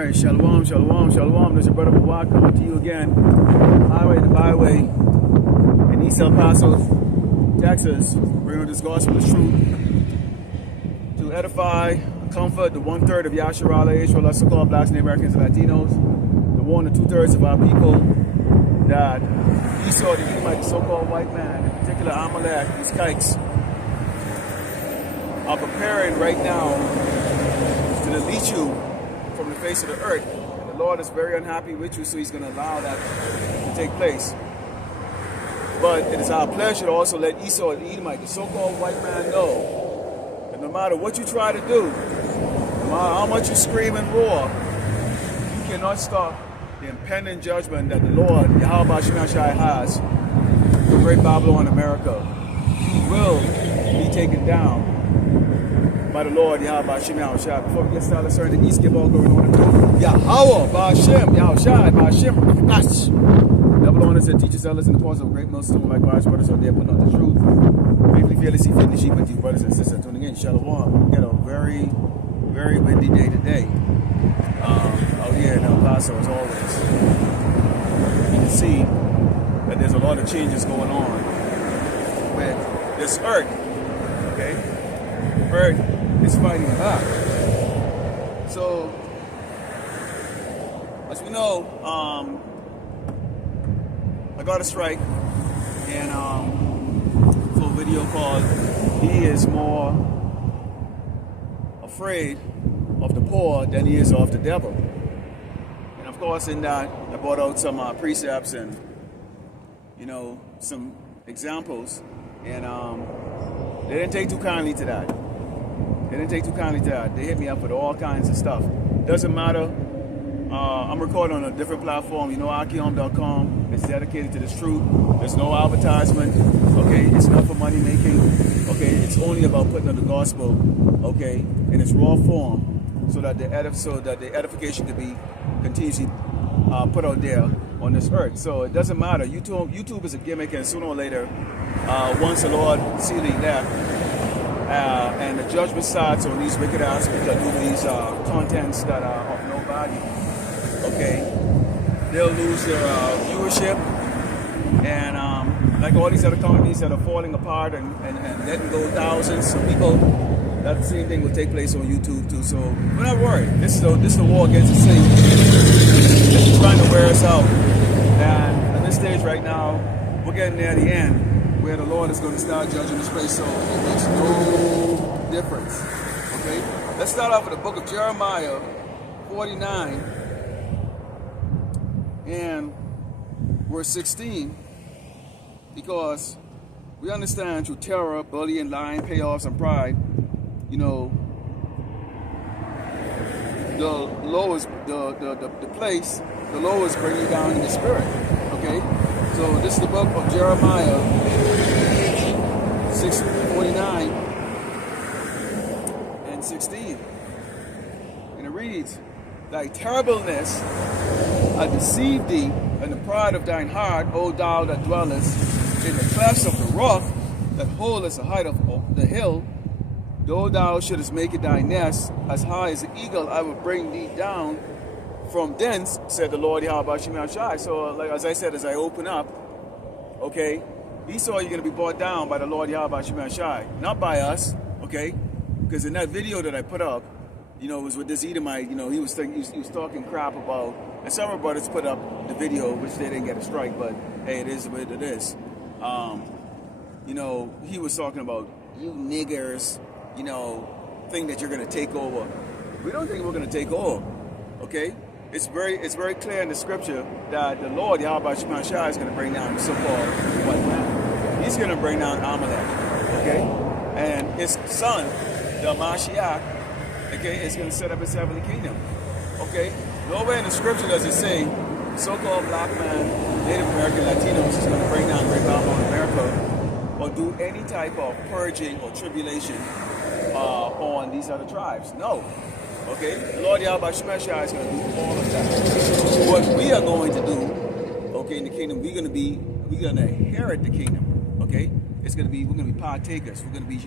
Alright, shalom, shalom, shalom. This is your brother Bawak coming to you again. Highway to byway in East El Paso, Texas. Bringing this gospel of truth to edify, comfort the 1/3 of Yasharala Israel, us so-called blacks, Native Americans, and Latinos. The 1 to 2/3 of our people that Esau, the Edomite, the so-called white man, in particular Amalek, these kikes, are preparing right now to delete you from the face of the earth. And the Lord is very unhappy with you, so he's going to allow that to take place. But it is our pleasure to also let Esau, the Edomite, the so-called white man, know that no matter what you try to do, no matter how much you scream and roar, you cannot stop the impending judgment that the Lord, Yahweh Shemashai, has for Great Babylon, America. He will be taken down by the Lord, Yahweh Shemashai. Before we get started, let's turn to East, give all glory and honor to Yahweh, Ba'ashem, Yahushai, Ba'ashem, Nash. Double honors and teachers, elders, and the apostles of great millstone, likewise, brothers out there putting out the truth. Faithfully, fearlessly, feeding the sheep with you, brothers and sisters tuning in. Shalom. We got a very, very windy day today. Out here in El Paso, as always. You can see that there's a lot of changes going on with this earth. Okay? The earth is fighting back. So, as we know, I got a strike and for a video called "He is more afraid of the poor than he is of the devil." And of course, in that, I brought out some precepts and, you know, some examples, and they didn't take too kindly to that. They didn't take too kindly to that. They hit me up with all kinds of stuff. Doesn't matter. I'm recording on a different platform, you know, Akiom.com. It's dedicated to this truth. There's no advertisement, okay? It's not for money making, okay? It's only about putting out the gospel, okay, in its raw form, so that the edification could be continuously put out there on this earth. So it doesn't matter. YouTube is a gimmick, and sooner or later, once the Lord sealing that, and the judgment sides on these wicked ass people that do these contents that are of no value, okay, they'll lose their viewership, and like all these other companies that are falling apart and letting go thousands of people, that same thing will take place on YouTube too. So we're not worried. This is a war against the Satan. It's trying to wear us out, and at this stage right now, we're getting near the end, where the Lord is going to start judging this place, so it makes no difference. Okay? Let's start off with the book of Jeremiah 49 and verse 16, because we understand through terror, bullying, lying, payoffs, and pride, you know, the lowest, the place, the lowest bring you down in the spirit. Okay? So this is the book of Jeremiah 6:49 and 16. And it reads, "Thy terribleness hath deceived thee, and the pride of thine heart, O thou that dwellest in the clefts of the rock, that holdest the height of the hill. Though thou shouldest make it thy nest, as high as the eagle, I will bring thee down from thence, said the Lord Yahweh Shemashai." So, like as I said, as I open up, okay, Esau, you're going to be brought down by the Lord Yahweh Shemashai, not by us, okay? Because in that video that I put up, you know, it was with this Edomite, you know, he was talking crap about, and several brothers put up the video, which they didn't get a strike, but hey, it is what it is. You know, he was talking about, you niggers, you know, think that you're going to take over. We don't think we're going to take over, okay? It's very clear in the scripture that the Lord, Yahweh Shemashai, is going to bring down the so-called white man. He's going to bring down Amalek, okay? And his son, the Mashiach, okay, is going to set up his heavenly kingdom, okay? Nowhere in the scripture does it say so-called black man, Native American, Latinos is going to bring down Great Babylon, America, or do any type of purging or tribulation on these other tribes. No. Okay? The Lord Yahweh Shemashai is going to do all of that. What we are going to do, okay, in the kingdom, we're going to inherit the kingdom. Okay? We're going to be partakers. We're going to be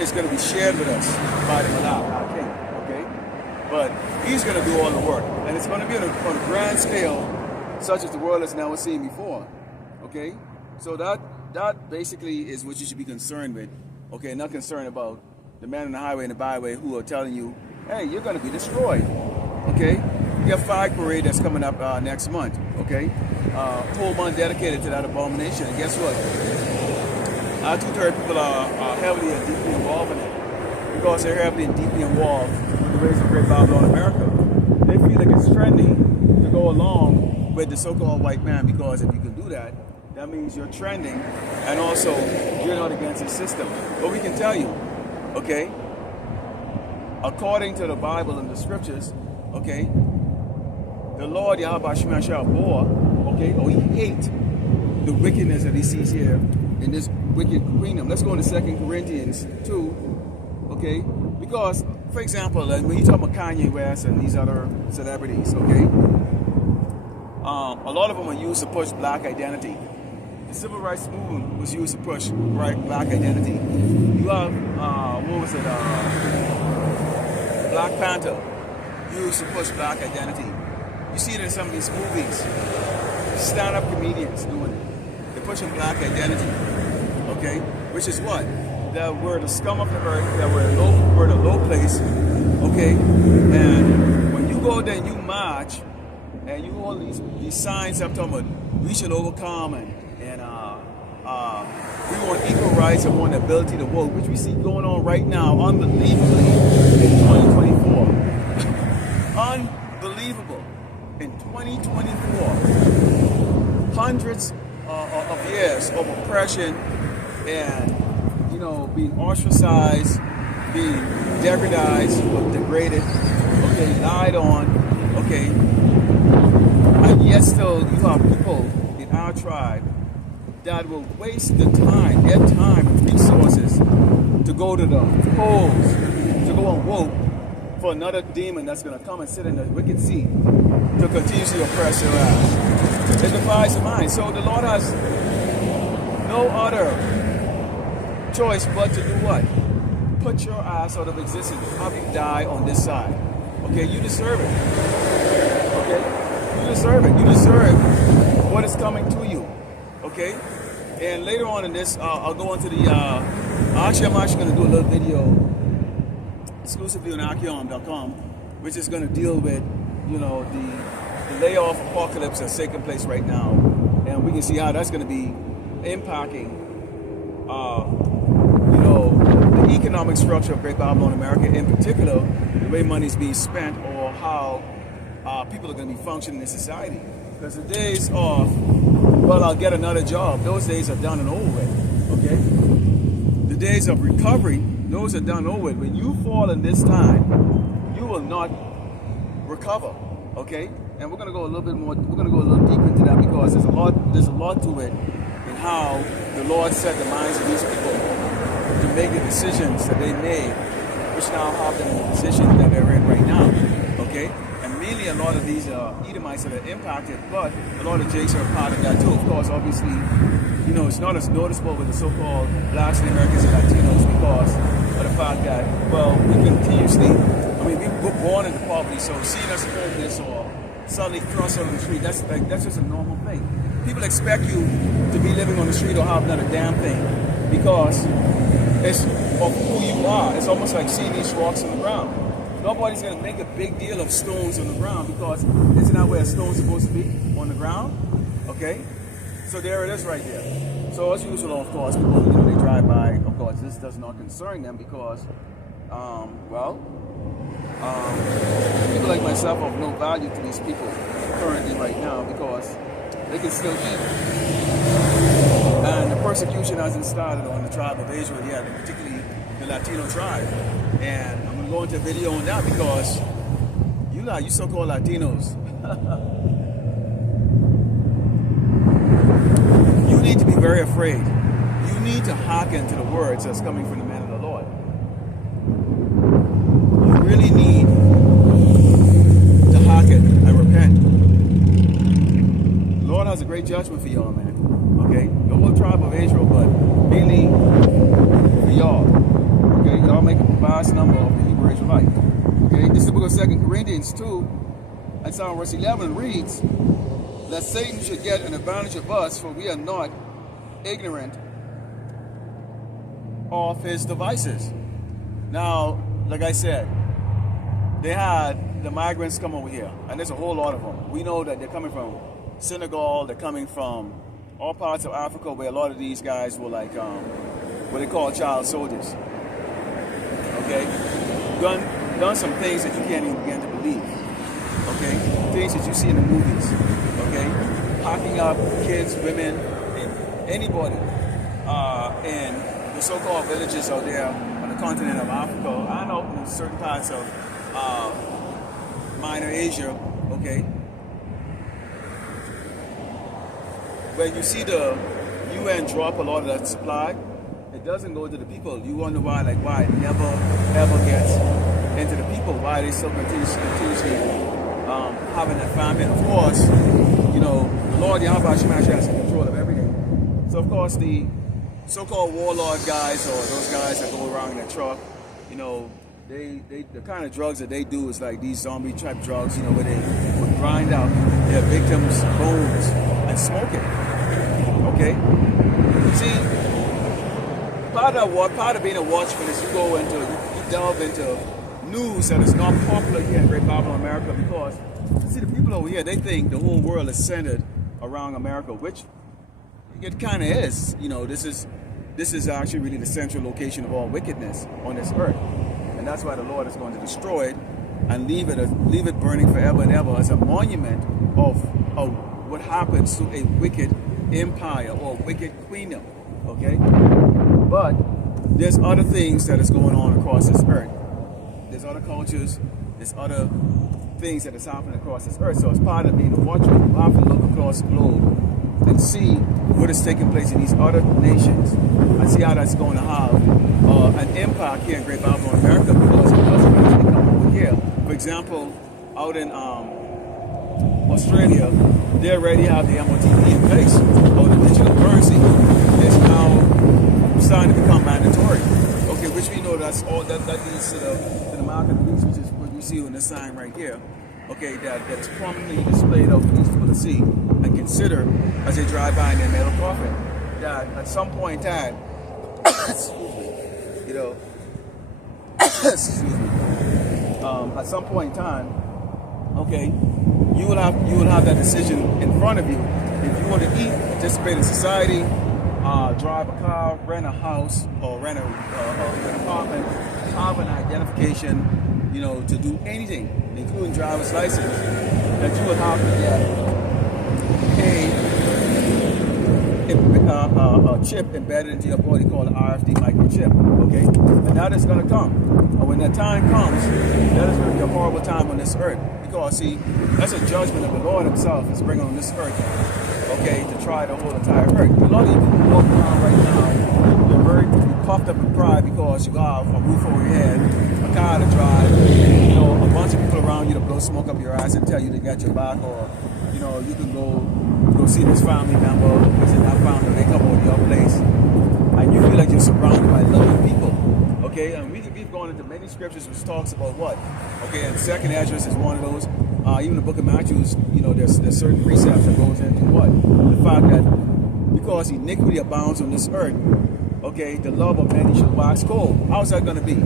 it's going to be shared with us by the Malak, our king. Okay? but he's going to do all the work. And it's going to be on a grand scale, such as the world has never seen before. Okay? So that basically is what you should be concerned with. Okay? Not concerned about the man on the highway and the byway who are telling you, hey, you're going to be destroyed. Okay? We have Flag Parade that's coming up next month. Okay? Whole month dedicated to that abomination. And guess what? Our 2/3 people are heavily and deeply involved in it. Because they're heavily and deeply involved with the ways of Great Babylon America. They feel like it's trendy to go along with the so-called white man, because if you can do that, that means you're trending, and also you're not against the system. But we can tell you, okay, according to the Bible and the scriptures, okay, the Lord Yahweh Shema bore, okay, or he hates the wickedness that he sees here in this wicked kingdom. Let's go to 2 Corinthians 2, okay, because, for example, when you talk about Kanye West and these other celebrities, okay, a lot of them are used to push black identity. The civil rights movement was used to push black identity. You have, what was it, Black Panther, used to push black identity. You see it in some of these movies. Stand-up comedians doing it. They're pushing black identity, okay, which is what? That we're the scum of the earth, that we're in a low place, okay? And when you go there and you march, and you hold these signs up talking about we should overcome, and we want equal rights and want the ability to vote, which we see going on right now, unbelievably, in 2024. Unbelievable. In 2024. Hundreds of years of oppression and, you know, being ostracized, being degradized or degraded, okay, lied on, okay, and yet still you have people in our tribe that will waste their time and resources to go to the polls, to go and vote for another demon that's going to come and sit in the wicked seat to continuously oppress your ass. It defies the mind. So the Lord has no other choice but to do what? Put your ass out of existence. Have you die on this side. Okay, you deserve it. Okay? You deserve it. You deserve what is coming to you. Okay? And later on in this, I'll go into the, I'm actually going to do a little video exclusively on Archeon.com, which is going to deal with, you know, the layoff apocalypse that's taking place right now. And we can see how that's going to be impacting, you know, the economic structure of Great Babylon America, in particular, the way money is being spent, or how people are going to be functioning in society. Because the days of, well, I'll get another job, those days are done and over with, okay? The days of recovery, those are done and over with. When you fall in this time, you will not recover, okay? And we're going to go a little bit more, we're going to go a little deep into that, because there's a lot to it in how the Lord set the minds of these people to make the decisions that they made, which now have them in the position that they're in right now, okay? And mainly a lot of these Edomites that are impacted, but a lot of Jakes are a part of that too. Of course, obviously, you know, it's not as noticeable with the so-called Blacks and Americans and Latinos because of the fact that, well, we continuously, I mean, we were born into poverty, so seeing us homeless or suddenly thrust on the street, that's just a normal thing. People expect you to be living on the street or have not a damn thing, because it's of who you are. It's almost like seeing these rocks on the ground. Nobody's going to make a big deal of stones on the ground, because isn't that where a stone's supposed to be? On the ground? Okay? So there it is right there. So as usual, of course, people, you know, they drive by. Of course, this does not concern them because, people like myself have no value to these people currently right now, because they can still eat. And the persecution hasn't started on the tribe of Israel yet, and particularly the Latino tribe. And I'm going to go into a video on that, because you so-called Latinos, you need to be very afraid. You need to hearken to the words that's coming from the man of the Lord. You really need to hearken and repent. The Lord has a great judgment for y'all, man. Okay? The whole tribe of Israel, but mainly for y'all. Okay? Y'all make a vast number of the Hebrew Israelites. Okay, this is the book of 2 Corinthians 2, and Psalm verse 11 reads, that Satan should get an advantage of us, for we are not ignorant of his devices. Now, like I said, they had the migrants come over here, and there's a whole lot of them. We know that they're coming from Senegal, they're coming from all parts of Africa, where a lot of these guys were like what they call child soldiers. Okay, done some things that you can't even begin to believe. Okay, things that you see in the movies. Okay, packing up kids, women, and anybody in the so-called villages out there on the continent of Africa, and out in certain parts of minor Asia. Okay, when you see the UN drop a lot of that supply, it doesn't go to the people. You wonder why, like why it never ever gets into the people, why they still continuously having that famine. Of course, you know, the Lord Yahweh Shemash has control of everything. So of course the so-called warlord guys, or those guys that go around in a truck, you know, the kind of drugs that they do is like these zombie type drugs, you know, where they would grind out their victims' bones and smoke it. Okay? See, part of being a watchman is you delve into news that is not popular here in Great Babylon, America, because see, the people over here, they think the whole world is centered around America, which it kind of is. You know, this is actually really the central location of all wickedness on this earth, and that's why the Lord is going to destroy it and leave it burning forever and ever as a monument of what happens to a wicked empire or wicked kingdom. Okay, but there's other things that is going on across this earth. There's other cultures, there's other things that is happening across this earth. So as part of being a watchman, you have to look across the globe and see what is taking place in these other nations and see how that's going to have an impact here in Great Babylon, America, because it doesn't actually come over here. For example, out in Australia, they already have the MOTP in place, or the digital currency is now starting to become mandatory. Okay, which we know that's all that leads to the market beast, which is what we see on this sign right here. Okay, that's prominently displayed out for these people to see and consider as they drive by in their metal coffin. That at some point in time, you know, excuse me, at some point in time, okay, you will have that decision in front of you if you want to eat, participate in society, drive a car, rent a house, or rent an apartment, have an identification, you know, to do anything, including driver's license, that you would have to get a chip embedded into your body called an RFD microchip. Okay, and that is going to come. And when that time comes, that is going to be a horrible time on this earth, because see, that's a judgment that the Lord Himself is bringing on this earth. Okay, to try the whole entire earth. A lot of you people walking around right now, you're very puffed up in pride because you have a roof over your head, a car to drive, you know, a bunch of people around you to blow smoke up your ass and tell you to get your back, or you know, you can go see this family member, visit that family, they come over to your place, and you feel like you're surrounded by loving people. Okay, and we've gone into many scriptures which talks about what? Okay, and second Esdras is one of those. Even the book of Matthew, you know, there's certain precepts that goes into what? The fact that because iniquity abounds on this earth, okay, the love of many shall wax cold. How's that going to be?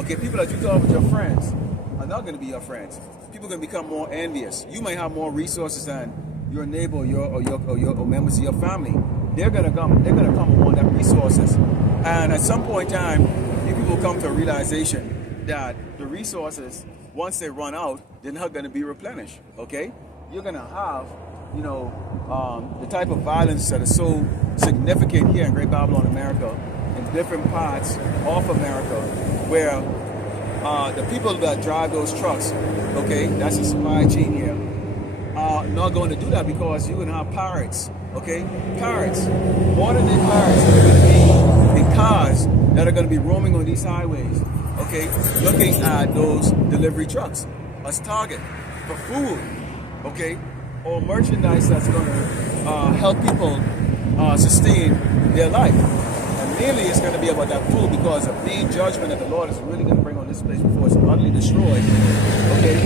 Okay, people that you thought were your friends are not going to be your friends. People are going to become more envious. You might have more resources than your neighbor or members of your family. They're going to come upon that resources. And at some point in time, people will come to a realization that the resources, once they run out, they're not going to be replenished. Okay, you're going to have, you know, the type of violence that is so significant here in Great Babylon, America, in different parts of America, where the people that drive those trucks, okay, that's a supply chain here, are not going to do that, because you're going to have pirates, okay, pirates, modern day pirates that are going to be in cars that are going to be roaming on these highways, okay, looking at those delivery trucks as target for food, okay, or merchandise that's going to help people sustain their life. And mainly it's going to be about that food, because the main judgment that the Lord is really going to bring on this place before it's utterly destroyed, okay,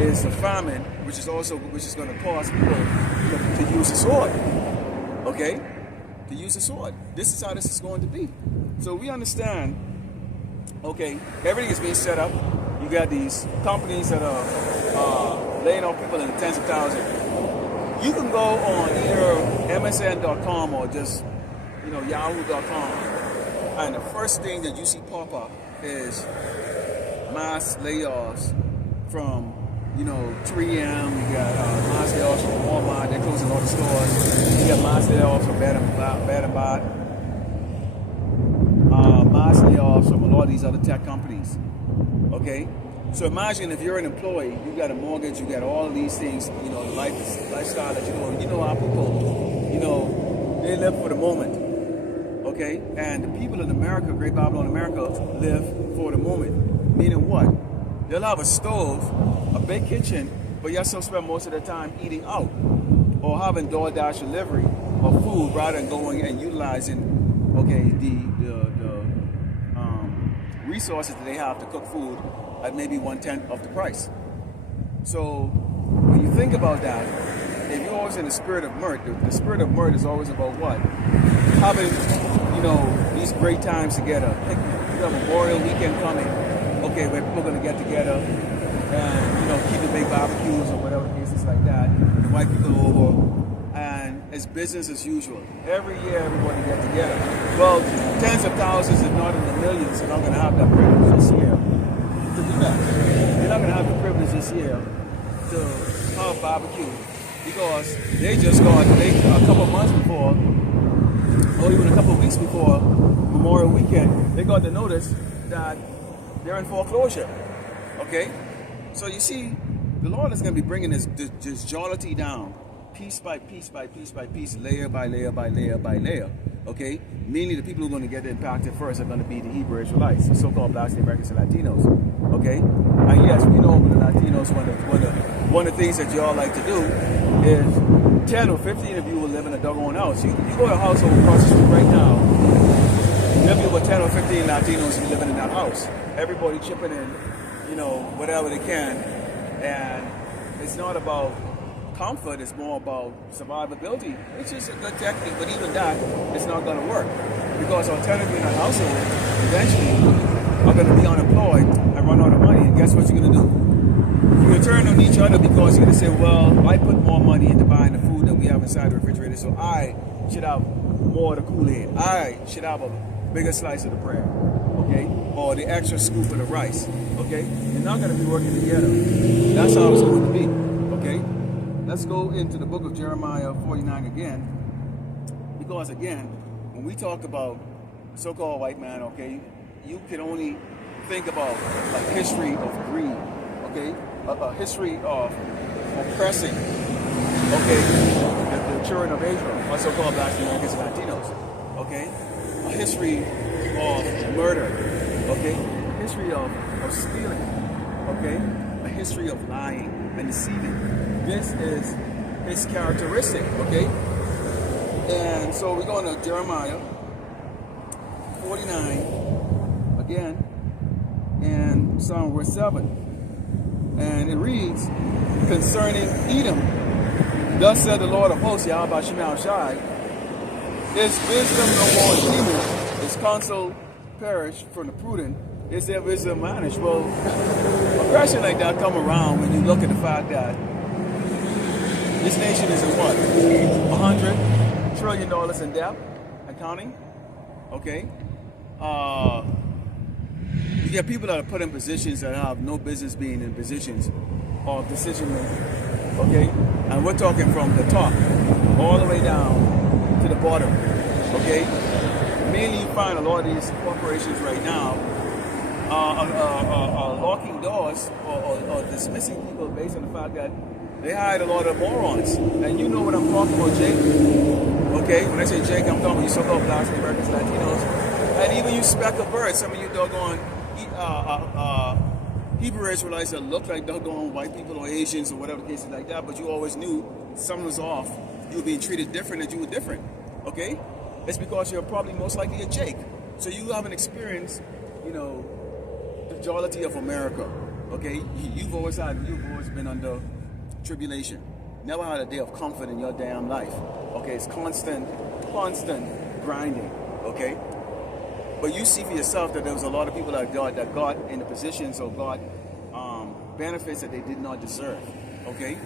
is the famine, which is going to cause people to use the sword, okay, to use the sword. This is how this is going to be. So we understand, okay, everything is being set up. You got these companies that are laying off people in the tens of thousands. You can go on either MSN.com or just, Yahoo.com, and the first thing that you see pop up is mass layoffs from, 3M. You got mass layoffs from Walmart. They're closing all the stores. You got mass layoffs from Bed and Bath. Mass layoffs from a lot of these other tech companies. Okay? So imagine if you're an employee, you got a mortgage, you got all of these things, the lifestyle that you're doing. You know how people, they live for the moment. Okay? And the people in America, Great Babylon America, live for the moment. Meaning what? They'll have a stove, a big kitchen, but you still spend most of their time eating out or having DoorDash delivery of food rather than going and utilizing, the resources that they have to cook food at maybe 1/10 of the price. So when you think about that, if you're always in the spirit of mirth, the spirit of mirth is always about what? Having, these great times together. You have Memorial Weekend coming, okay, where people are going to get together and, keep the big barbecues or whatever the case is like that, invite people over, and it's business as usual. Every year, everybody get together. Well, tens of thousands, if not in the millions, are not going to have that privilege this year to do that. They're not going to have the privilege this year to have barbecue, because they just got, a couple of months before, or even a couple of weeks before Memorial Weekend, they got the notice that they're in foreclosure. Okay? So you see, the Lord is going to be bringing this jollity down, piece by piece by piece by piece, layer by layer by layer by layer. Okay? Mainly the people who are going to get impacted first are going to be the Hebrew Israelites, the so-called Black Americans and Latinos. Okay? And yes, we know with the Latinos, one of the things that y'all like to do is 10 or 15 of you will live in a doggone house. You go to a household across the street right now, there'll be about 10 or 15 Latinos living in that house. Everybody chipping in, whatever they can. And it's not about comfort, it's more about survivability. It's just a good technique, but even that, it's not going to work. Because alternatively in that household, eventually, are going to be unemployed and run out of money. And guess what you're going to do? You're going to turn on each other, because you're going to say, well, I put more money into buying the food that we have inside the refrigerator, so I should have more of the Kool-Aid. I should have a bigger slice of the bread, okay? Or the extra scoop of the rice, okay? You're not going to be working together. That's how it's going to be, okay? Let's go into the book of Jeremiah 49 again, because again, when we talk about so-called white man, okay, you can only think about a history of greed, okay? A history of oppressing, okay, the children of Israel, or so-called Black Americans and Latinos, okay? A history of murder, okay? A history of stealing, okay? A history of lying and deceiving. This is his characteristic, okay? And so we're going to Jeremiah 49 again, and Psalm verse 7. And it reads, concerning Edom, thus said the Lord of hosts, Yahweh Shema Shai, is wisdom no more in demons, is counsel perish from the prudent, is their wisdom vanished. Well, a question like that come around when you look at the fact that this nation is in what? $100 trillion in debt and counting, okay? You get people that are put in positions that have no business being in positions of decision making, okay? And we're talking from the top all the way down to the bottom, okay? Mainly you find a lot of these corporations right now are locking doors or dismissing people based on the fact that they hired a lot of morons. And you know what I'm talking about, Jake, okay? When I say Jake, I'm talking about you so-called Blacks, Americans, Latinos, and even you speckled birds, some of you doggone Hebrew Israelites that look like doggone white people or Asians or whatever the case is like that, but you always knew something was off. You were being treated different, that you were different, okay? It's because you're probably most likely a Jake. So you haven't experienced, you know, the jollity of America. Okay, you've always been under tribulation. Never had a day of comfort in your damn life. Okay, it's constant grinding. Okay, but you see for yourself that there was a lot of people that got in the positions or got benefits that they did not deserve. Okay,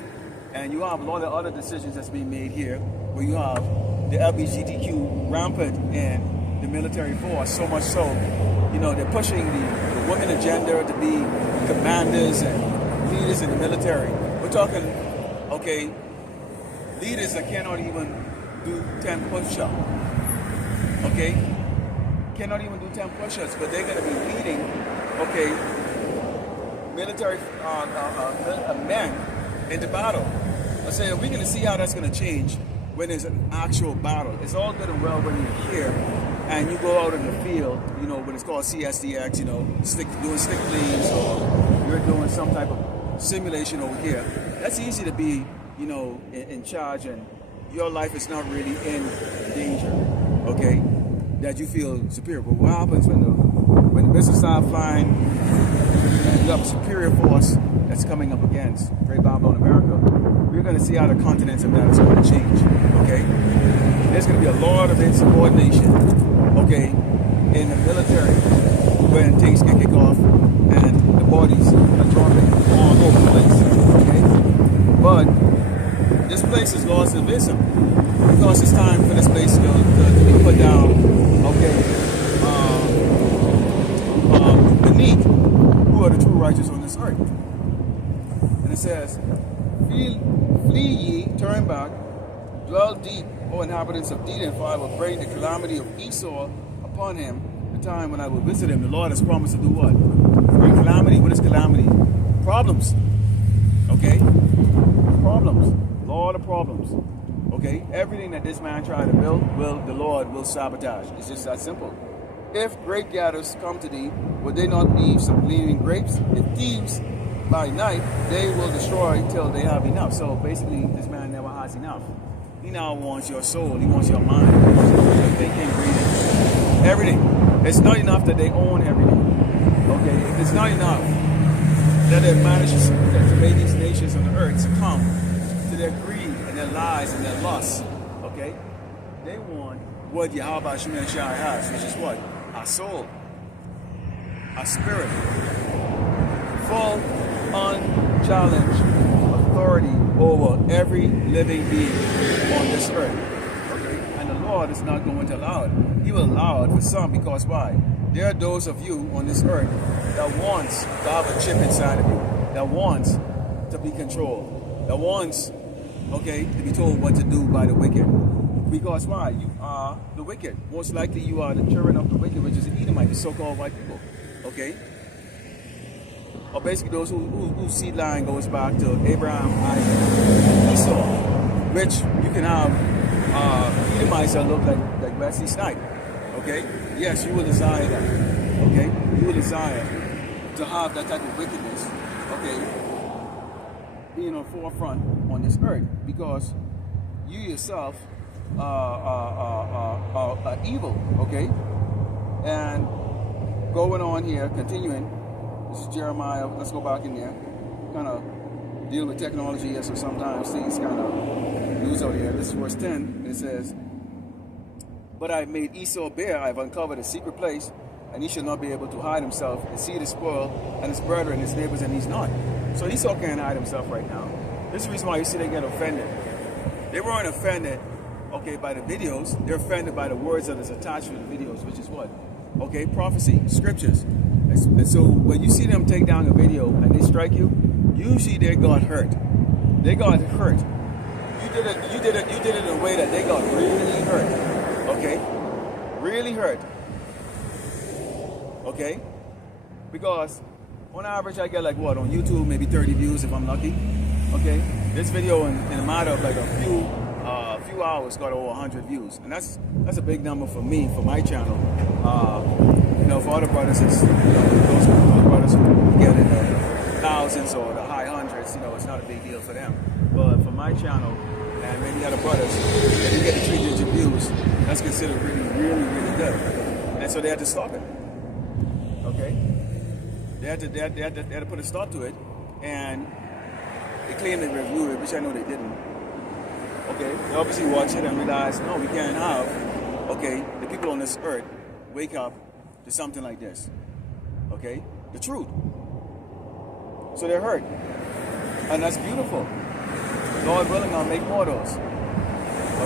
and you have a lot of other decisions that's being made here, where you have the LGBTQ rampant in the military force, so much so, you know, they're pushing the women agenda to be commanders and leaders in the military. We're talking, okay, leaders that cannot even do 10 push-ups, okay? Cannot even do 10 push-ups, but they're going to be leading, okay, military men into battle. I say, we're going to see how that's going to change when there's an actual battle. It's all good and well when you're here and you go out in the field, you know, when it's called CSDX, you know, doing stick leaves, or you're doing some type of simulation over here. That's easy to be, you know, in charge, and your life is not really in danger, okay, that you feel superior. But what happens when the missiles start flying and you have a superior force that's coming up against Great Babylon America? We're going to see how the continents of that is going to change, okay? There's going to be a lot of insubordination, okay, in the military when things get kicked off and the bodies are dropping all over the place, okay? But this place is lost in wisdom because it's time for this place to be put down, okay, beneath who are the true righteous on this earth. And it says, flee ye, turn back, dwell deep, O inhabitants of Dedan, for I will bring the calamity of Esau upon him, the time when I will visit him. The Lord has promised to do what? Bring calamity. What is calamity? Problems. Okay? Problems. Lord of problems. Okay? Everything that this man tried to build, the Lord will sabotage. It's just that simple. If grape gatherers come to thee, will they not leave some gleaming grapes? If thieves by night, they will destroy till they have enough. So basically, this man never has enough. He now wants your soul. He wants your mind. He wants your thinking, breathing, everything. It's not enough that they own everything. Okay? It's not enough that they manage to make these nations on the earth succumb to their greed and their lies and their lusts. Okay? They want what Yahweh Shemel Shai has, which is what? Our soul. Our spirit. Full, unchallenged authority over every living being on this earth. Okay? And the Lord is not going to allow it. He will allow it for some, because why? There are those of you on this earth that wants to have a chip inside of you, that wants to be controlled, that wants, okay, to be told what to do by the wicked. Because why? You are the wicked. Most likely you are the children of the wicked, which is the Edomite, the so-called white people. Okay? Or basically those whose seed line goes back to Abraham, Isaac, Esau, which you can have Edomites that look like Wesley Snipes. Okay? Yes, you will desire that. Okay? You will desire to have that type of wickedness, okay, being on forefront on this earth, because you yourself are evil, okay? And going on here, continuing, this is Jeremiah, let's go back in there, kind of deal with technology here, so sometimes things kind of lose out here. This is verse 10, and it says, but I have made Esau bare, I have uncovered a secret place, and he shall not be able to hide himself, and see the spoil, and his brethren, his neighbors, and he's not. So Esau can't hide himself right now. This is the reason why you see they get offended. They weren't offended, okay, by the videos. They're offended by the words that is attached to the videos, which is what? Okay, prophecy, scriptures. And so when you see them take down a video and they strike you, usually they got hurt. They got hurt. You did it in a way that they got really hurt. Okay? Really hurt. Okay? Because on average I get like what, on YouTube, maybe 30 views if I'm lucky. Okay? This video in a matter of like a few hours got over 100 views. And that's a big number for me, for my channel. You know, for other brothers, it's, you know, those brothers who get in the thousands or the high hundreds, you know, it's not a big deal for them. But for my channel and many other brothers, if you get 3 digit views, that's considered really, really, really good. And so they had to stop it. Okay? They had to put a stop to it. And they claimed they reviewed it, which I know they didn't. Okay? They obviously watched it and realized, no, we can't have, okay, the people on this earth wake up to something like this. Okay? The truth. So they're hurt. And that's beautiful. Lord willing, I'll make more of those.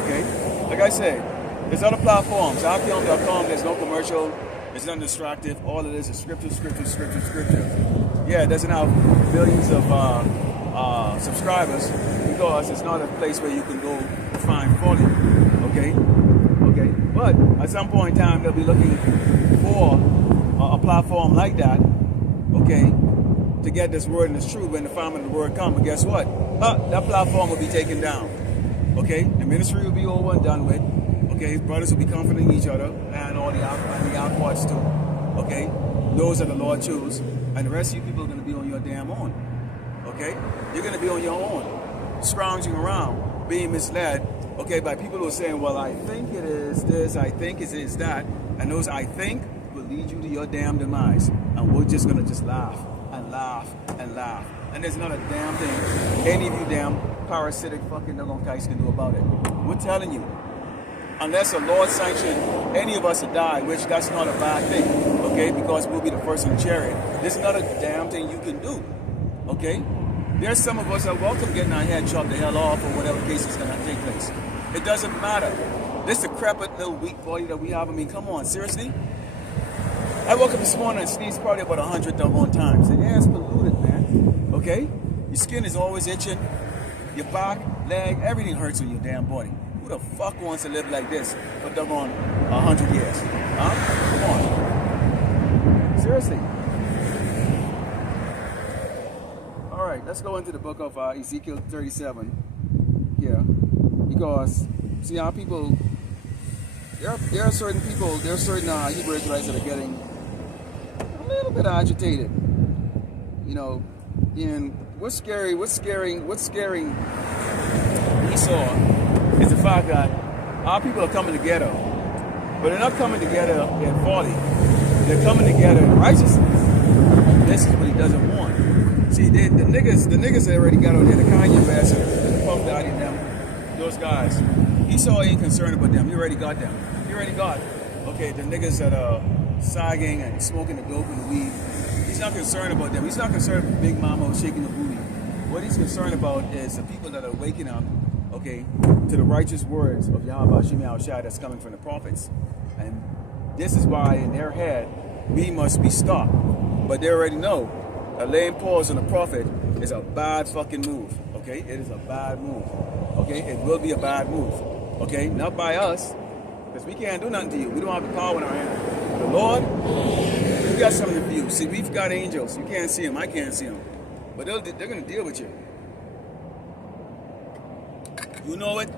Okay? Like I said, there's other platforms. RPM.com, there's no commercial. It's nothing distractive. All it is scripture, scripture, scripture, scripture. Yeah, it doesn't have billions of subscribers because it's not a place where you can go find folly. Okay? Okay? But at some point in time, they'll be looking for a platform like that, okay, to get this word and this truth when the famine of the word comes. But guess what? That platform will be taken down. Okay? The ministry will be over and done with. Okay? Brothers will be comforting each other and all the outwards too. Okay? Those that the Lord choose. And the rest of you people are going to be on your damn own. Okay? You're going to be on your own. Scrounging around, being misled, okay, by people who are saying, well, I think it is this, I think it is that. And those I think will lead you to your damn demise. And we're just going to just laugh and laugh and laugh. And there's not a damn thing any of you damn parasitic fucking nuggunkites can do about it. We're telling you. Unless the Lord sanctioned any of us to die, which that's not a bad thing, okay, because we'll be the first in the chariot. There's not a damn thing you can do, okay? There's some of us that welcome getting our head chopped the hell off or whatever case is going to take place. It doesn't matter. This decrepit little weak body that we have, I mean, come on, seriously? I woke up this morning and sneezed probably about 100 times. The air is polluted, man, okay? Your skin is always itching, your back, leg, everything hurts on your damn body. Who the fuck wants to live like this for doggone 100 years? Huh? Come on. Seriously. All right, let's go into the book of Ezekiel 37. Yeah. Because, see how people, there are certain people, there are certain Hebrew Israelites that are getting a little bit agitated. You know, and what's scaring Esau is the fact that our people are coming together, but they're not coming together in folly. They're coming together in righteousness. This is what he doesn't want. See, the niggas that already got on there, the Kanye West and the Puff Daddy and them, those guys, Esau ain't concerned about them. He already got them. He already got, okay, the niggas that are sagging and smoking the dope and the weed. He's not concerned about them. He's not concerned with Big Mama shaking the booty. What he's concerned about is the people that are waking up, okay, to the righteous words of Yahweh Shem Yahushua that's coming from the prophets. And this is why in their head, we must be stopped. But they already know that laying pause on the prophet is a bad fucking move, okay? It is a bad move, okay? It will be a bad move, okay? Not by us, because we can't do nothing to you. We don't have the power in our hand. The Lord, we got something for you. See, we've got angels. You can't see them. I can't see them. But they're going to deal with you. You know it,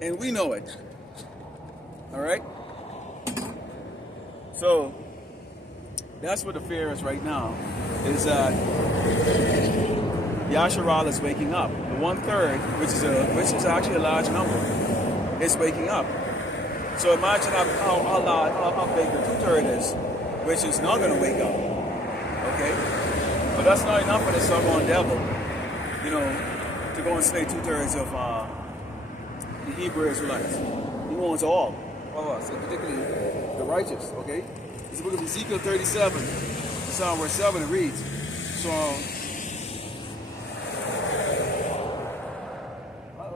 and we know it. All right? So, that's what the fear is right now, is that Yasharal is waking up. The 1/3, which is actually a large number, is waking up. So imagine how big the 2/3 is, which is not going to wake up. Okay? But that's not enough for the stubborn devil, you know, to go and slay 2/3 of the Hebrew Israelites. He wants all of us, and particularly the righteous, okay? It's the book of Ezekiel 37, Psalm verse 7, it reads, so,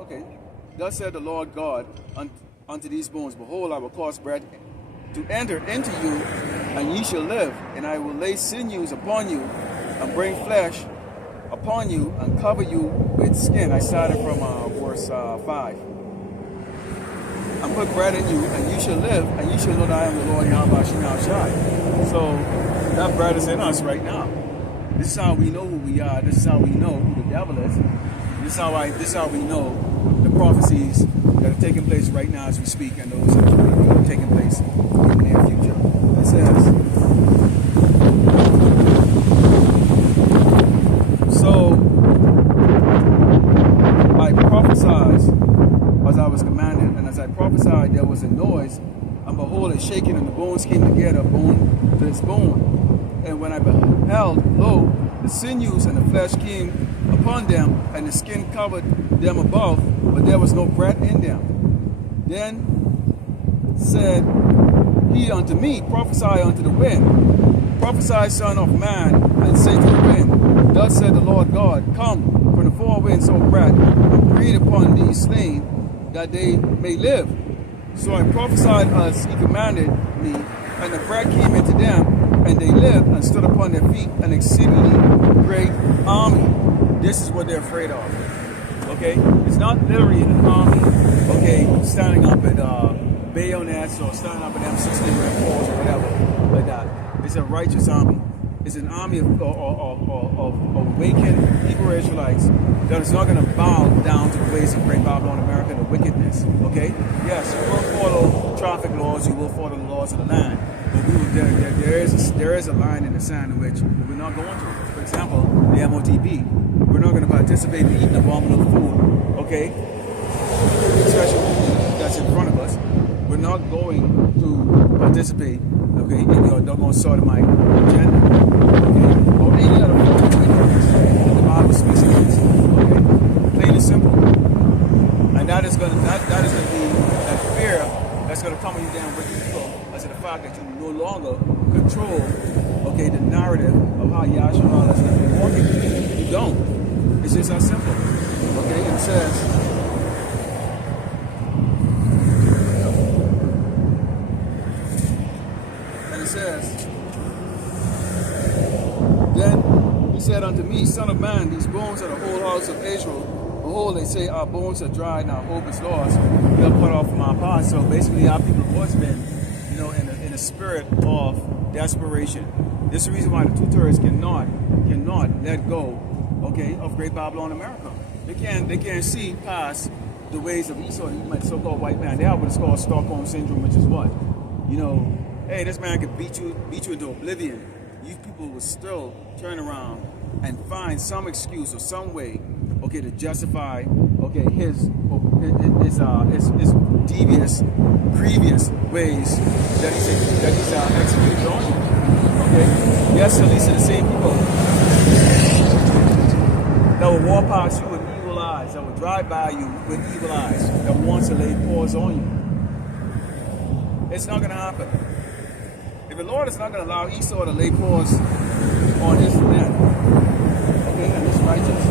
okay, thus said the Lord God unto these bones, behold, I will cause breath to enter into you, and ye shall live, and I will lay sinews upon you, and bring flesh upon you, and cover you with skin. I started from verse 5. And put bread in you, and you shall live, and you shall know that I am the Lord Yahweh Shem Yahushua. So that bread is in us right now. This is how we know who we are. This is how we know who the devil is. This is how we know the prophecies that are taking place right now as we speak, and those that are taking place in the near future. It says, so I prophesied as I was commanded, and as I prophesied, there was a noise, and behold, a shaking in the bones came together, bone to his bone. And when I beheld, lo, the sinews and the flesh came upon them, and the skin covered them above, but there was no breath in them. Then said he unto me, prophesy unto the wind, prophesy, son of man, and say to the wind, thus said the Lord God, come from the four winds, O breath, and breathe upon these slain, that they may live. So I prophesied as he commanded me, and the breath came into them, and they lived and stood upon their feet, an exceedingly great army. This is what they're afraid of. Okay? It's not literally an army, okay, standing up at bayonets or standing up at M16 rifles or whatever like that. It's a righteous army. It's an army of awakened Hebrew Israelites that is not going to bow down to the ways of great Babylon America, the wickedness. Okay? Yes, you will follow traffic laws, you will follow the laws of the land. But there is a line in the sand in which we're not going to. For example, the MOTB. We're not going to participate in eating abominable food. Okay? Especially that's in front of us. We're not going to participate, okay, in your doggone sodomite agenda, okay, or any other form of wickedness that the Bible speaks against, okay, plain and simple. And that is going to be that fear that's going to come on you down with people as to the fact that you no longer control, okay, the narrative of how Yahshua is going to be walking. You don't. It's just that simple, okay. It says. Says, then he said unto me, son of man, these bones are the whole house of Israel. Behold, they say our bones are dried and our hope is lost. We are cut off from our past. So basically, our people have always been, you know, in a spirit of desperation. This is the reason why the two-thirds cannot let go, okay, of Great Babylon America. They can't see past the ways of Esau, the so-called white man. They have what is called Stockholm syndrome, which is what, you know. Hey, this man could beat you into oblivion. You people will still turn around and find some excuse or some way, okay, to justify, okay, his devious, previous ways that he's executed on you. Okay, yes, at least the same people that will walk past you with evil eyes, that will drive by you with evil eyes, that wants to lay paws on you. It's not going to happen. The Lord is not going to allow Esau to lay paws on his land, okay, and his righteous.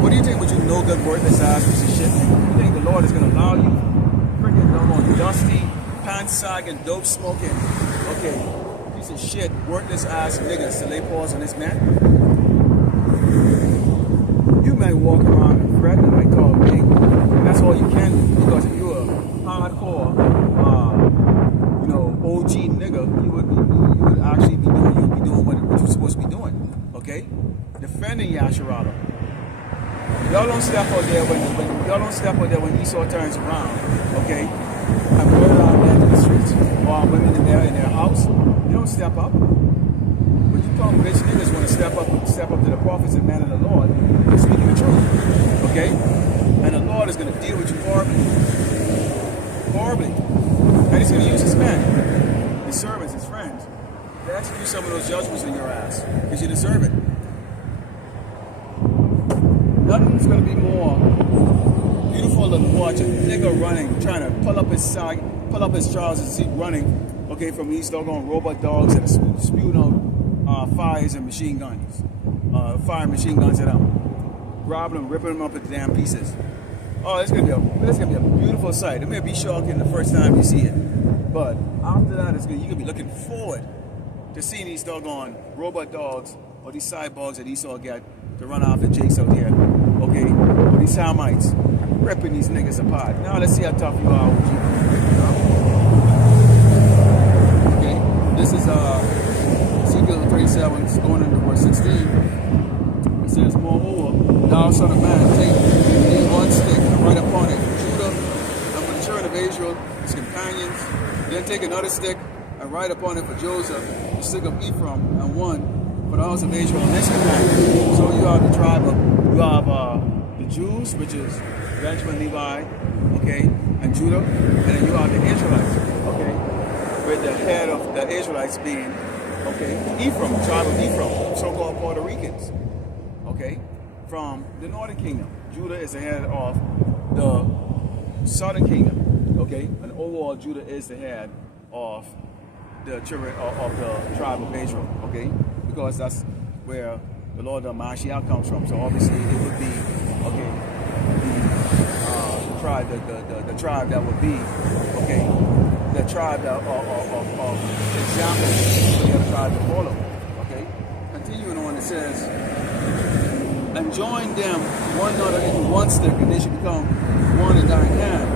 What do you think with you no good worthless ass piece of shit? You think the Lord is going to allow you freaking doggone dusty, pants sagging, dope smoking, okay, piece of shit, worthless ass niggas to lay paws on this man? You might walk around and threaten and might call me. That's all you can do, because if you're a hardcore, you know, OG nigga, you would actually be doing what you're supposed to be doing, okay? Defending Yahshua. Y'all don't step out there when Esau turns around, okay? And murder our men in the streets or our women in their house. You don't step up. But you come bitch niggas want to step up to the prophets and men of the Lord and speaking the truth, okay? And the Lord is going to deal with you horribly. Horribly. And he's going to use his men, his servants, his friends, to execute some of those judgments in your ass, because you deserve it. Nothing's going to be more beautiful than watch a nigga running, trying to pull up his trousers, see running, okay, from these doggone robot dogs that are spewing out fires and machine guns, firing machine guns at them, grabbing them, ripping them up into damn pieces. Oh, it's gonna be a beautiful sight. It may be shocking the first time you see it, but after that, you're gonna be looking forward to seeing these doggone robot dogs or these cyborgs that Esau get to run after Jakes out here, okay? Or these Hamites ripping these niggas apart. Now let's see how tough you are with you. Okay, this is Ezekiel 37, going into verse 16. It says, moreover, thou son of man, take one stick and write upon it Judah and for the children of Israel, his companions. Then take another stick and write upon it for Joseph, the stick of Ephraim, and one for the house of Israel and his companions. So you have the tribe of, you have the Jews, which is Benjamin, Levi, okay, and Judah, and then you have the Israelites, okay. with the head of the Israelites being, okay, Ephraim, tribe of Ephraim, so-called Puerto Ricans, okay, from the northern kingdom. Judah is the head of the southern kingdom, okay, and overall Judah is the head of the children of the tribe of Israel, okay, because that's where the Lord of Mashiach comes from. So obviously it would be, okay, the tribe that would be, okay, the tribe that, of example for the other tribe to follow, okay. Continuing on, it says, and join them one another into one stick, and they shall become one in thine hand.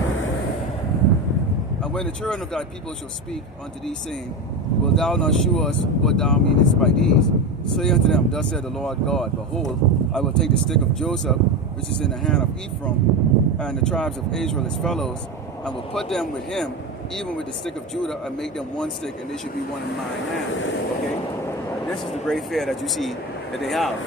And when the children of thy people shall speak unto thee, saying, wilt thou not shew us what thou meanest by these? Say unto them, thus said the Lord God, behold, I will take the stick of Joseph, which is in the hand of Ephraim, and the tribes of Israel his fellows, and will put them with him, even with the stick of Judah, and make them one stick, and they should be one in mine hand. Okay? This is the great fear that you see that they have.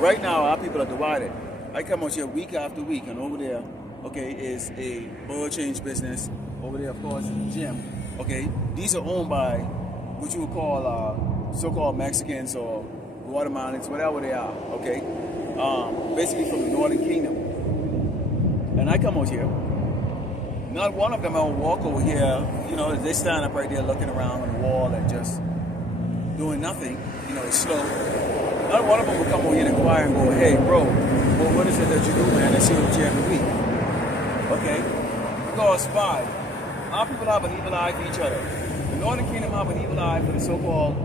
Right now, our people are divided. I come out here week after week, and over there, okay, is a oil change business. Over there, of course, is a gym. Okay? These are owned by what you would call so-called Mexicans or Guatemalans, whatever they are. Okay? Basically from the northern kingdom. And I come out here. Not one of them will walk over here, you know, they stand up right there looking around on the wall and just doing nothing, you know, it's slow. Not one of them will come over here and inquire and go, hey, bro, well, what is it that you do, man? I see what you every week. Okay? Because five, our people have an evil eye for each other. The northern kingdom have an evil eye for the so-called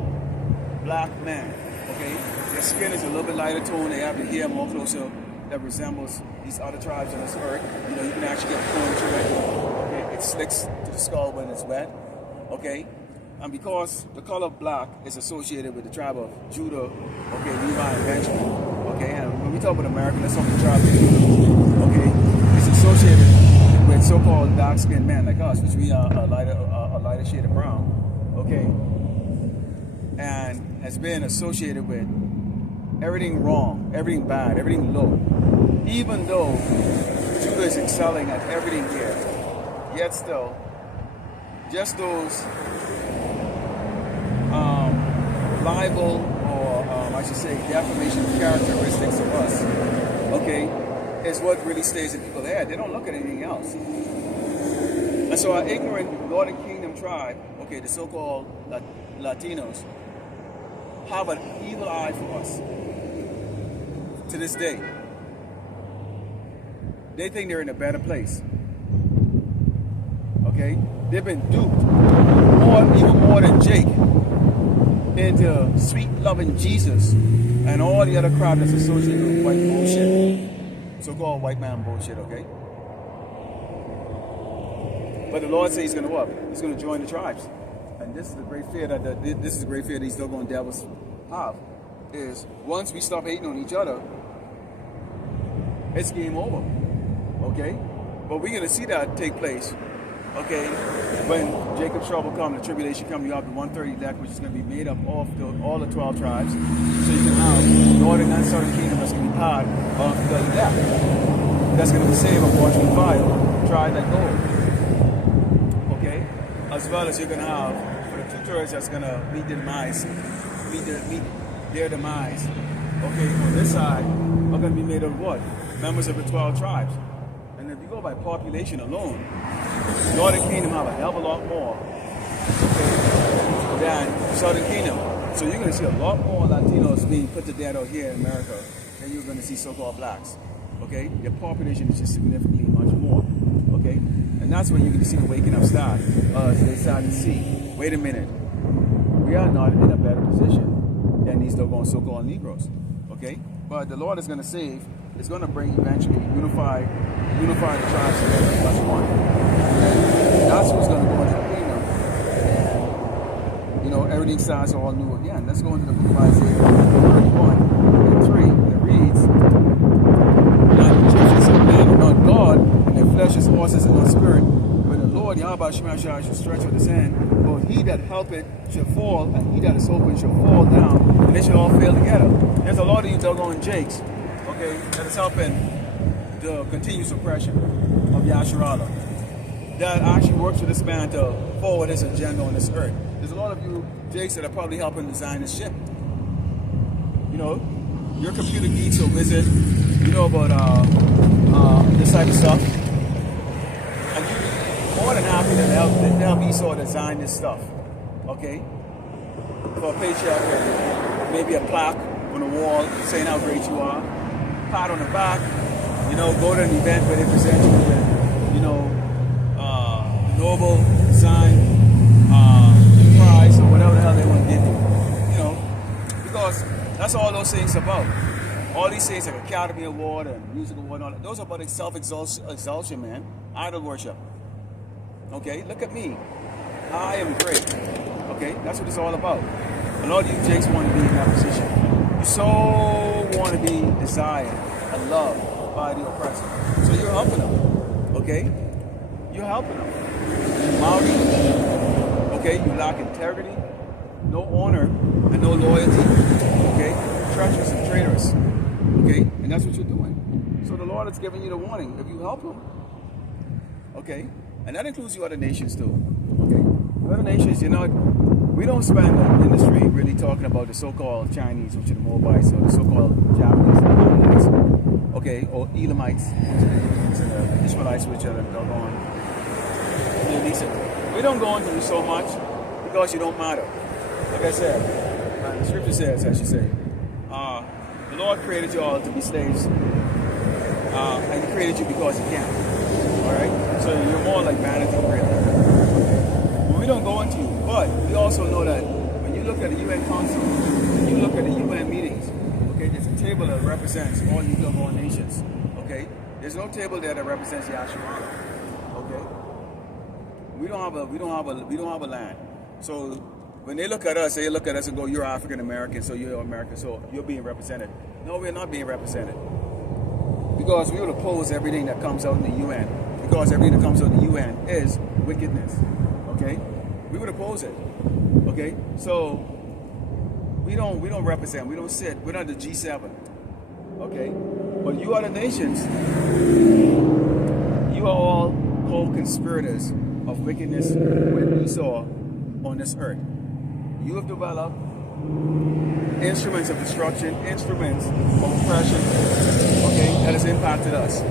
black man. Okay? Their skin is a little bit lighter tone, they have the hair more closer that resembles these other tribes on this earth. You know, you can actually get a comb to it. Okay? It slicks to the skull when it's wet. Okay? And because the color black is associated with the tribe of Judah, okay, Levi and Benjamin. Okay, and when we talk about America, let's talk about the tribe of Judah. Okay, it's associated with so-called dark-skinned men like us, which we are a lighter shade of brown. Okay, and has been associated with everything wrong, everything bad, everything low. Even though Judah is excelling at everything here, yet still, just those libel or I should say defamation characteristics of us, okay, is what really stays in people's head. They don't look at anything else. And so our ignorant Northern Kingdom tribe, okay, the so-called Latinos, have an evil eye for us to this day. They think they're in a better place. Okay? They've been duped even more than Jake into sweet loving Jesus and all the other crap that's associated with white bullshit. So-called white man bullshit, okay? But the Lord says he's going to what? He's going to join the tribes. And this is the great fear that these doggone devils have. Is once we stop hating on each other, it's game over. Okay? But we're going to see that take place. Okay, when Jacob's trouble comes, the tribulation comes, you have the 130 elect, which is going to be made up of all the 12 tribes. So you can have northern and southern kingdom that's going to be part of the elect. That's going to be saved of watching fire, tried like gold. Okay, as well as you're going to have for the 2/3 that's going to meet their demise, meet their demise. Okay, on this side are going to be made of what? Members of the 12 tribes. And if you go by population alone, Northern Kingdom have a hell of a lot more, okay, than Southern Kingdom. So you're going to see a lot more Latinos being put to death out here in America than you're going to see so-called blacks. Okay, their population is just significantly much more. Okay, and that's when you're going to see the waking up start. They start to see, wait a minute, we are not in a better position than these so-called Negroes. Okay, but the Lord is going to save. It's going to bring eventually unify the tribes together as one. And that's what's going to go into the kingdom. And, you know, everything starts all new again. Let's go into the book of Isaiah 31 and 3. And it reads, not the children of man are not God, and their flesh is horses and not spirit. But the Lord Yahweh Shemashah shall stretch out his hand. Both he that helpeth shall fall, and he that is hoping shall fall down, and they shall all fail together. There's a lot of you doggone Jakes, okay, that is helping the continuous oppression of Yasharallah. that actually works with this man to forward his agenda on this earth. There's a lot of you, Jakes, that are probably helping design this ship. You know, you're computer geeks or wizard. You know about this type of stuff. And you're more than happy to help Esau design this stuff. Okay? For a paycheck and maybe a plaque on the wall saying how great you are. Pat on the back. You know, go to an event where they present you with, you know, Nobel design prize or whatever the hell they want to give you. You know, because that's all those things about. All these things like Academy Award and Music Award and all that, those are about self-exaltation, man. Idol worship. Okay, look at me. I am great. Okay, that's what it's all about. A lot of you Jakes want to be in that position. You so want to be desired and loved by the oppressor. So you're helping them. Okay? You're helping them. You're mouthy. Okay? You lack integrity, no honor, and no loyalty. Okay? Treacherous and traitorous. Okay? And that's what you're doing. So the Lord is giving you the warning. If you help them, okay? And that includes you other nations too. Okay? The other nations, you're not. We don't spend the industry really talking about the so-called Chinese, which are the Moabites, or the so-called Japanese, or the Ammonites, okay, or Elamites, which are the Ishmaelites, which are the doggone. We don't go into you so much because you don't matter. Like I said, the scripture says, I should say, the Lord created you all to be slaves, and He created you because He can. All right, so you're more like vanity, really. We don't go into you, but we also know that when you look at the UN Council, when you look at the UN meetings, okay, there's a table that represents all you global nations, okay? There's no table there that represents Yahshua, okay? We don't have a land. So when they look at us and go, you're African American, so you're American, so you're being represented. No, we're not being represented. Because we would oppose everything that comes out in the UN. Because everything that comes out in the UN is wickedness. Okay? We would oppose it. Okay? So we don't represent, we don't sit, we're not the G7. Okay? But you other nations, you are all co-conspirators of wickedness with Esau on this earth. You have developed instruments of destruction, instruments of oppression, okay, that has impacted us.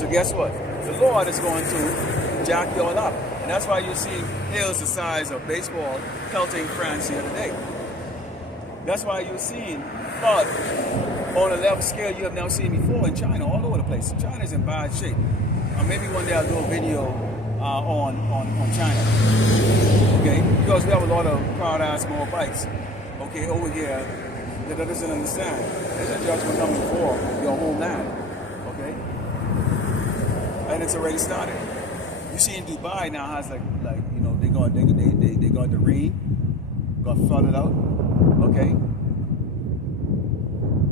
So guess what? The Lord is going to jack you all up. And that's why you see hails the size of baseball pelting France the other day. That's why you're seeing flood on a level scale you have never seen before in China, all over the place. China is in bad shape. Maybe one day I'll do a video on China. Okay? Because we have a lot of proud-ass Moabites, okay, over here that doesn't understand. There's a judgment coming for your homeland. Okay? And it's already started. You see in Dubai now has like you know, they got the rain, got flooded out. Okay?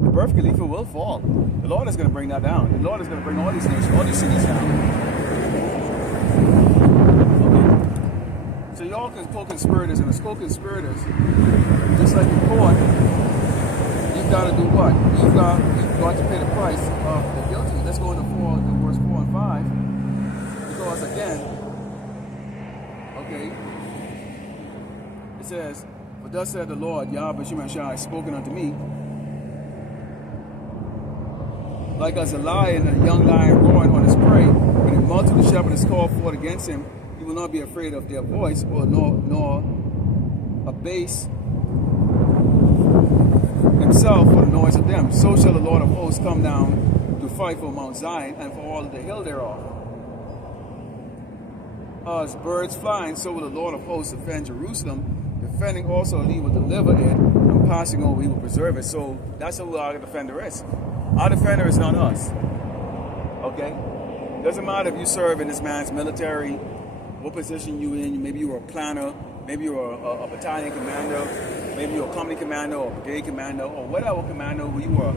The Burj Khalifa will fall. The Lord is going to bring that down. The Lord is going to bring all these nations, all these cities down. Okay? So y'all can co-conspirators, and as co-conspirators, just like in court, you've got to do what? You've got to pay the price of the guilty. Let's go into verse 4 and 5. Because again, okay, it says, "For thus said the Lord, Yahweh Shemashah has spoken unto me, like as a lion and a young lion roaring on his prey, when a multitude of shepherds called forth against him, he will not be afraid of their voice, or nor abase himself for the noise of them. So shall the Lord of hosts come down to fight for Mount Zion and for all the hill thereof. As birds flying, so will the Lord of hosts defend Jerusalem. Defending also, he will deliver it, and passing over, he will preserve it." So that's who our defender is. Our defender is not us. Okay? Doesn't matter if you serve in this man's military, what position you in. Maybe you were a planner, maybe you were a battalion commander, maybe you're a company commander or a brigade commander or whatever commander you were,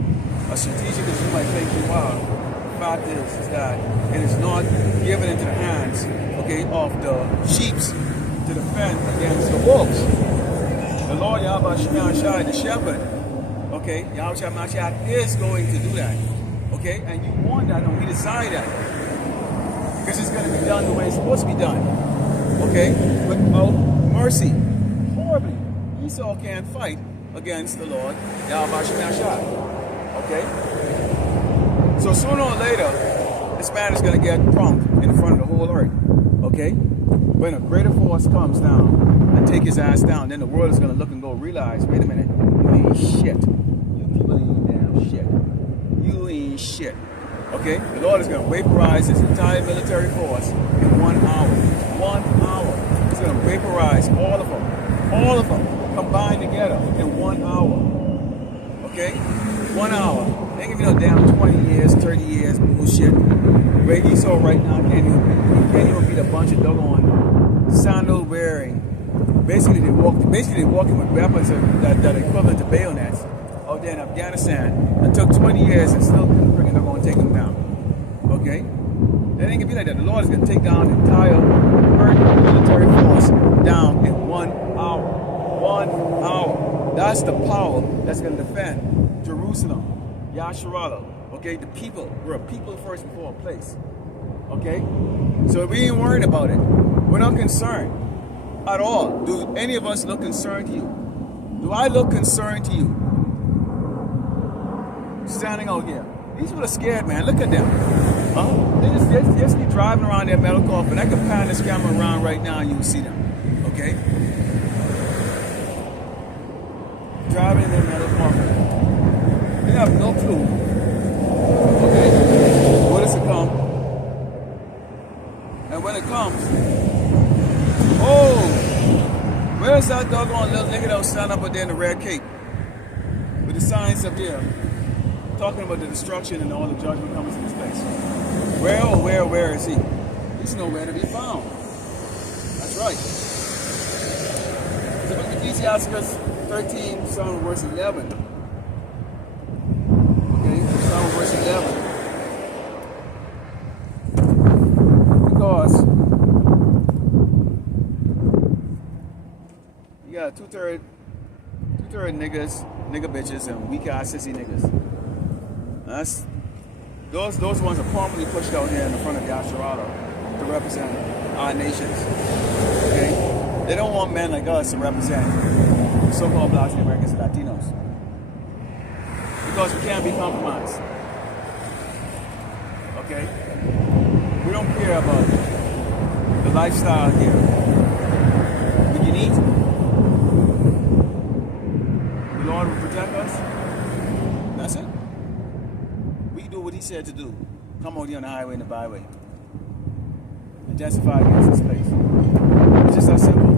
as strategic as you might think you are. The fact is that it is not given into the hands, okay, of the sheep to defend against the wolves. The Lord Yahweh Shemashah, the shepherd, okay, Yahweh Shemashah is going to do that, okay, and you want that, and we desire that. because it's going to be done the way it's supposed to be done. Okay? Without mercy. Horribly. Esau can't fight against the Lord Yahweh Shemashai. Okay? So sooner or later, this man is going to get prompt in front of the whole earth. Okay? When a greater force comes down and take his ass down, then the world is going to look and go realize, wait a minute, you ain't shit. You people ain't damn shit. You ain't shit. Okay? The Lord is going to vaporize his entire military force in 1 hour. 1 hour. He's going to vaporize all of them. All of them combined together in 1 hour. Okay? 1 hour. They ain't gonna be no damn 20 years, 30 years bullshit. Where Esau right now can't even beat a bunch of doggone sandal wearing. Basically they're walking with weapons that are equivalent to bayonets out there in Afghanistan. It took 20 years and still couldn't bring it. They're gonna take them down. Okay? That ain't gonna be like that. The Lord is gonna take down the entire military force down in 1 hour. 1 hour. That's the power that's gonna defend Jerusalem. Yasharallah. Okay, the people. We're a people first before a place. Okay? So we ain't worried about it. We're not concerned at all. Do any of us look concerned to you? Do I look concerned to you? Standing out here. These people are scared, man. Look at them. Huh? They just be driving around their metal coffin. I can pan this camera around right now and you'll see them. Okay? Driving in their metal coffin. They have no clue. Okay? What is to come? And when it comes, oh, where's that doggone little nigga that was standing up there in the red cape? With the signs up there, talking about the destruction and all the judgment comes in this place. Where is he? He's nowhere to be found. That's right. The book of Ecclesiastes 13, Psalm verse 11. Verse 11. Because you got two-third nigga bitches and weak ass sissy niggas. That's those ones are prominently pushed out here in the front of the Yasharallah to represent our nations. Okay? They don't want men like us to represent so-called Black Americans and Latinos. Because we can't be compromised. Okay? We don't care about the lifestyle here. We can eat. The Lord will protect us. That's it. We do what he said to do. Come out here on the highway and the byway. And testify against this place. It's just that simple.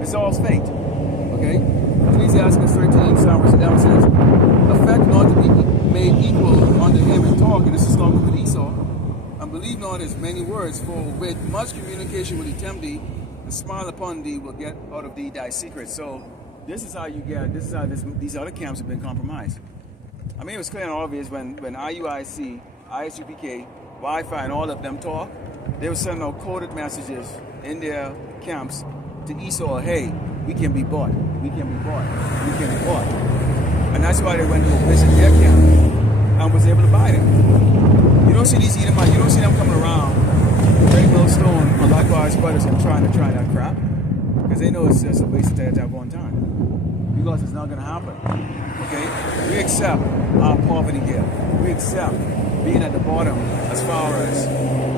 It's all fate. Okay? Ecclesiastes 13, Psalm verse 11 says, affect not to be made equal unto him in talk, and this is talking with Esau, and believe not his many words, for with much communication will he tempt thee, and smile upon thee will get out of thee thy secrets. So this is how you get, this is how these other camps have been compromised. I mean, it was clear and obvious when IUIC, ISUPK, Wi-Fi, and all of them talk, they were sending out coded messages in their camps to Esau, hey, we can be bought. We can be bought. We can be bought. And that's why they went to visit their camp and was able to buy them. You don't see these Edomites, you don't see them coming around with great millstone or likewise brothers and trying to try that crap. Because they know it's just a waste of time at that one time. Because it's not going to happen. Okay? We accept our poverty here. We accept being at the bottom as far as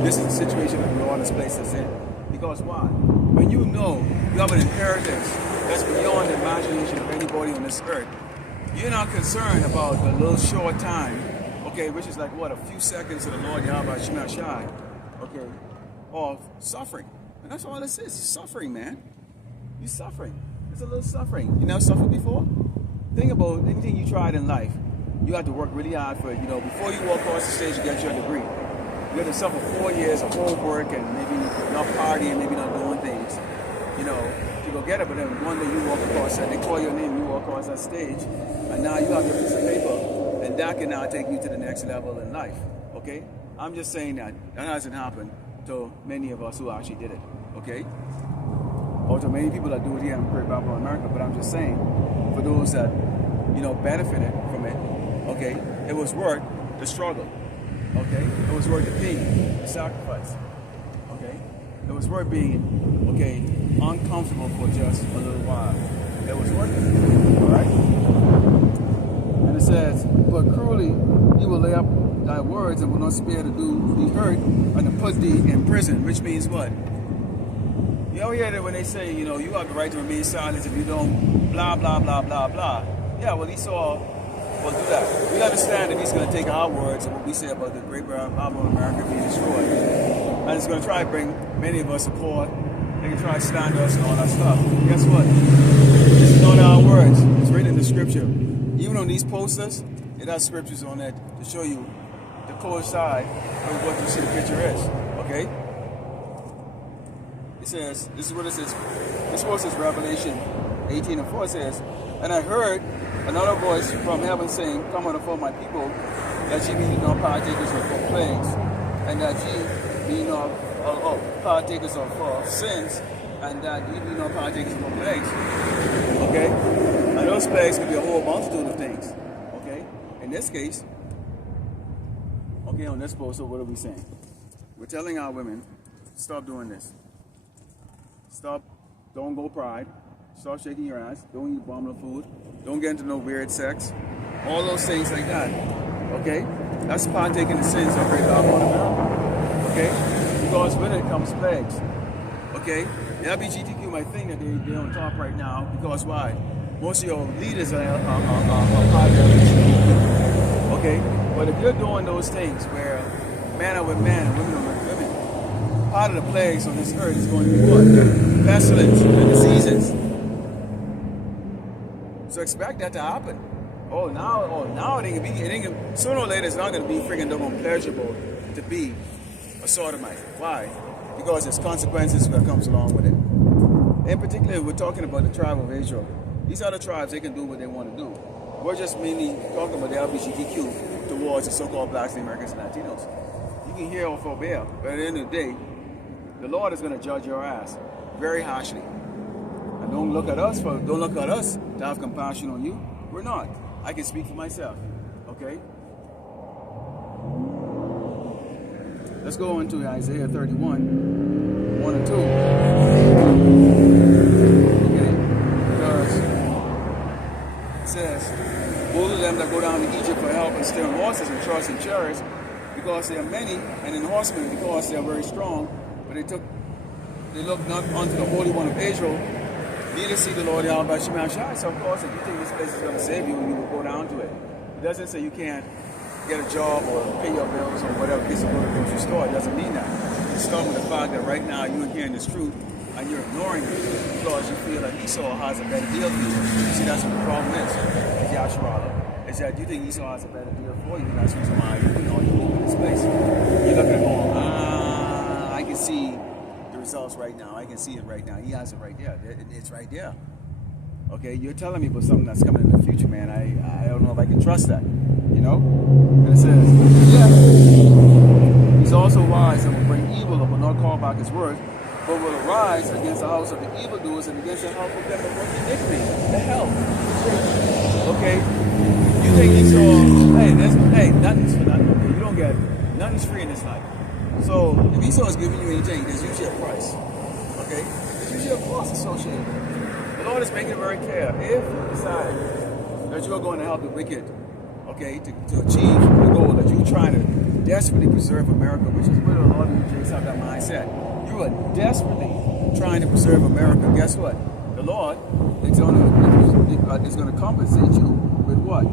this is the situation that the Lord has placed us in. Because why? When you know you have an inheritance that's beyond the imagination of anybody on this earth, you're not concerned about the little short time, okay, which is like what, a few seconds of the Lord Yahweh Shemashai, okay, of suffering. And that's all this is, suffering, man. You're suffering. It's a little suffering. You never suffered before? Think about anything you tried in life. You have to work really hard for it. You know, before you walk across the stage to get your degree, you have to suffer 4 years of hard work and maybe not partying, maybe not doing things, you know, to go get it. But then one day you walk across that, they call your name, you walk across that stage, and now you have your piece of paper, and that can now take you to the next level in life, okay? I'm just saying that hasn't happened to many of us who actually did it, okay? Or to many people that do it here in Great Babylon, America, but I'm just saying, for those that, you know, benefited from it, okay, it was worth the struggle. Okay? It was worth the pain, the sacrifice. Okay? It was worth being, okay, uncomfortable for just a little while. It was worth it. Alright? And it says, but cruelly he will lay up thy words and will not spare to do thee hurt and to put thee in prison, which means what? You ever hear that when they say, you know, you have the right to remain silent if you don't blah, blah, blah, blah, blah. Yeah, well, Esau will do that. We understand that he's going to take our words and what we say about the great Babylon America being destroyed. And he's going to try to bring many of us support. They can try to stand us and all that stuff. Guess what? This is not our words. It's written in the scripture. Even on these posters, it has scriptures on it to show you the coincide with what you see the picture is. Okay? It says, this is what it says. This verse is Revelation 18:4. It says, and I heard another voice from heaven saying, come unto for my people, that ye be not partakers of plagues, and that ye be not partakers of sins, and that ye be not partakers of plagues. Okay? And those plagues could be a whole multitude of things. Okay? In this case, okay, on this poster, what are we saying? We're telling our women, stop doing this. Stop, don't go pride. Stop shaking your ass. Don't eat abominable food. Don't get into no weird sex. All those things like that. Okay? That's partaking the sins of great Babylon America. Okay? Because with it comes plagues. Okay? The LGBTQ might think that they're on top right now because why? Most of your leaders are part of the LGBTQ. Okay? But if you're doing those things where men are with men and women are with women, part of the plagues on this earth is going to be what? Pestilence and diseases. So expect that to happen. Now it ain't gonna be, sooner or later it's not gonna be freaking doggone pleasurable to be a sodomite. Why? Because there's consequences that comes along with it. In particular, we're talking about the tribe of Israel. These other tribes, they can do what they want to do. We're just mainly talking about the LGBTQ towards the so-called blacks, the Americans, and Latinos. You can hear or forbear, but at the end of the day, the Lord is going to judge your ass very harshly. And don't look at us to have compassion on you. We're not. I can speak for myself. Okay? Let's go into Isaiah 31, 1 and 2. Okay? Because it says, woe to them that go down to Egypt for help and steer horses and trust in chariots, because they are many, and in horsemen because they are very strong. But they look not unto the Holy One of Israel, neither see the Lord Yahweh Shema Shai. So of course, if you think this place is going to save you, you will go down to it. It doesn't say you can't get a job or pay your bills or whatever, get some go to the grocery store. It doesn't mean that. It's starting with the fact that right now you're hearing this truth and you're ignoring it because you feel like Esau has a better deal for you. See, that's what the problem is. It's Yasharala. Is that you think Esau has a better deal for you. That's the reason why you're in this place. You're looking at going, I can see the results right now. I can see it right now. He has it right there. It's right there. Okay, you're telling me about something that's coming in the future, man. I don't know if I can trust that. You know? And it says, yeah, he's also wise and will bring evil and will not call back his word, but will arise against the house of the evildoers and against the house of them that work iniquity. The hell. Okay? You think Esau, hey, nothing's for nothing. Okay? You don't get it. Nothing's free in this life. So if Esau is giving you anything, there's usually a price. Okay? There's usually a cost associated. The Lord is making it very clear. If you decide that you are going to help the wicked, okay, to achieve the goal that you're trying to desperately preserve America, which is where a lot of you Jays have that mindset. You are desperately trying to preserve America. Guess what? The Lord is going to compensate you with what?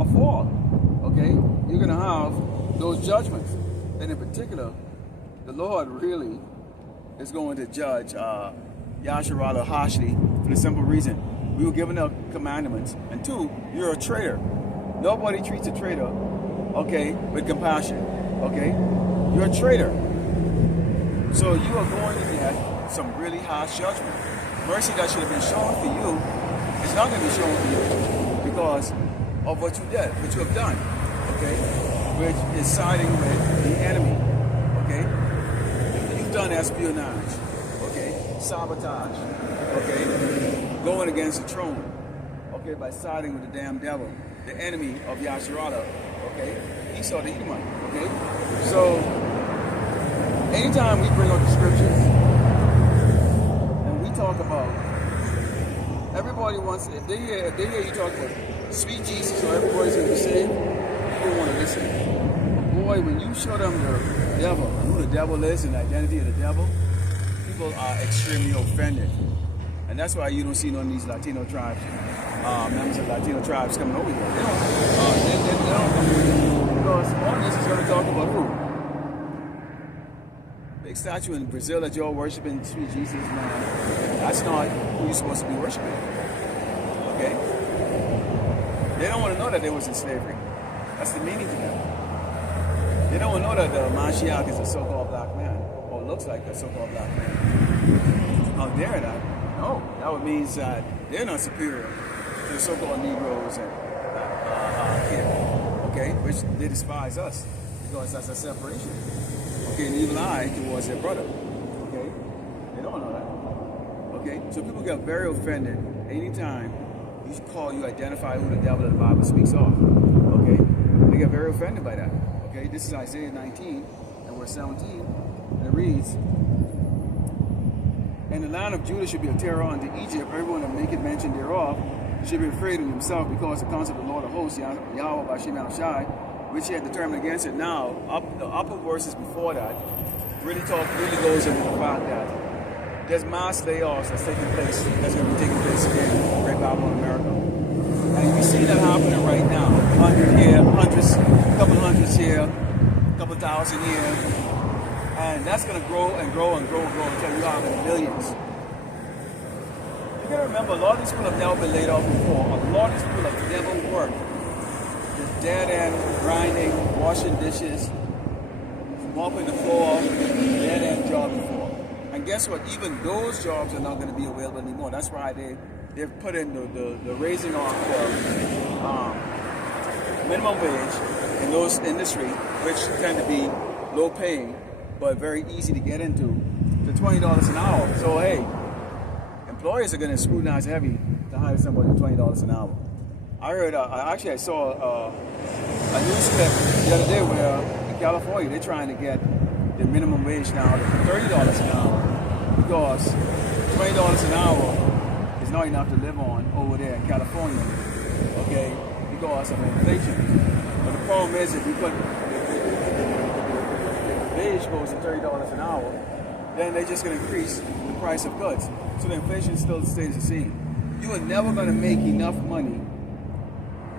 A fall. Okay? You're going to have those judgments. And in particular, the Lord really is going to judge Yasharala harshly for the simple reason we were given the commandments, and two, you're a traitor. Nobody treats a traitor, okay, with compassion, okay? You're a traitor. So you are going to get some really harsh judgment. Mercy that should have been shown for you is not going to be shown for you because of what you did, what you have done, okay? Which is siding with the enemy, okay? You've done espionage. Sabotage, okay, going against the throne, okay, by siding with the damn devil, the enemy of Yasharala, okay? Esau the Edomite, okay? So, anytime we bring up the scriptures and we talk about, everybody wants, if they hear you talk about sweet Jesus or everybody's going to be saved, people want to listen. But boy, when you show them the devil, and who the devil is and the identity of the devil, people are extremely offended. And that's why you don't see none of these Latino tribes, members of Latino tribes coming over here. They don't come over here because all this is going to talk about who? Big statue in Brazil that you're worshiping, sweet Jesus, man. That's not who you're supposed to be worshiping. Okay? They don't want to know that they was in slavery. That's the meaning to them. They don't want to know that the Mashiach is a so-called black man, or looks like a so-called black man. How dare that? No, that would mean that they're not superior to the so-called Negroes and here, okay? Which they despise us because that's a separation. Okay, an evil eye towards their brother. Okay, they don't know that. Okay, so people get very offended anytime you identify who the devil of the Bible speaks of. Okay, they get very offended by that. Okay, this is Isaiah 19 and verse 17, and it reads, "And the land of Judah should be a terror unto Egypt, everyone that maketh mention thereof should be afraid of himself, because the counsel of the Lord of hosts, Yahweh Bashem Shai, which he had determined against it." Now, the upper verses before that really goes into the fact that there's mass layoffs that's going to be taking place in Great Babylon, America. And you see that happening right now. 100 here, couple hundreds here, couple thousand here. And that's going to grow and grow and grow and grow until you have millions. You got to remember, a lot of these people have never been laid off before. A lot of these people have never worked. Dead end, grinding, washing dishes, mopping the floor, dead end job before. And guess what? Even those jobs are not going to be available anymore. That's why they've put in the raising of the minimum wage in those industries, which tend to be low paying, but very easy to get into, to $20 an hour. So hey, employers are going to scrutinize heavy to hire somebody at $20 an hour. I heard, I saw a news clip the other day where in California they're trying to get the minimum wage now to $30 an hour because $20 an hour is not enough to live on over there in California, okay, because of inflation. But the problem is if we put the wage goes to $30 an hour, then they're just going to increase the price of goods. So the inflation still stays the same. You are never going to make enough money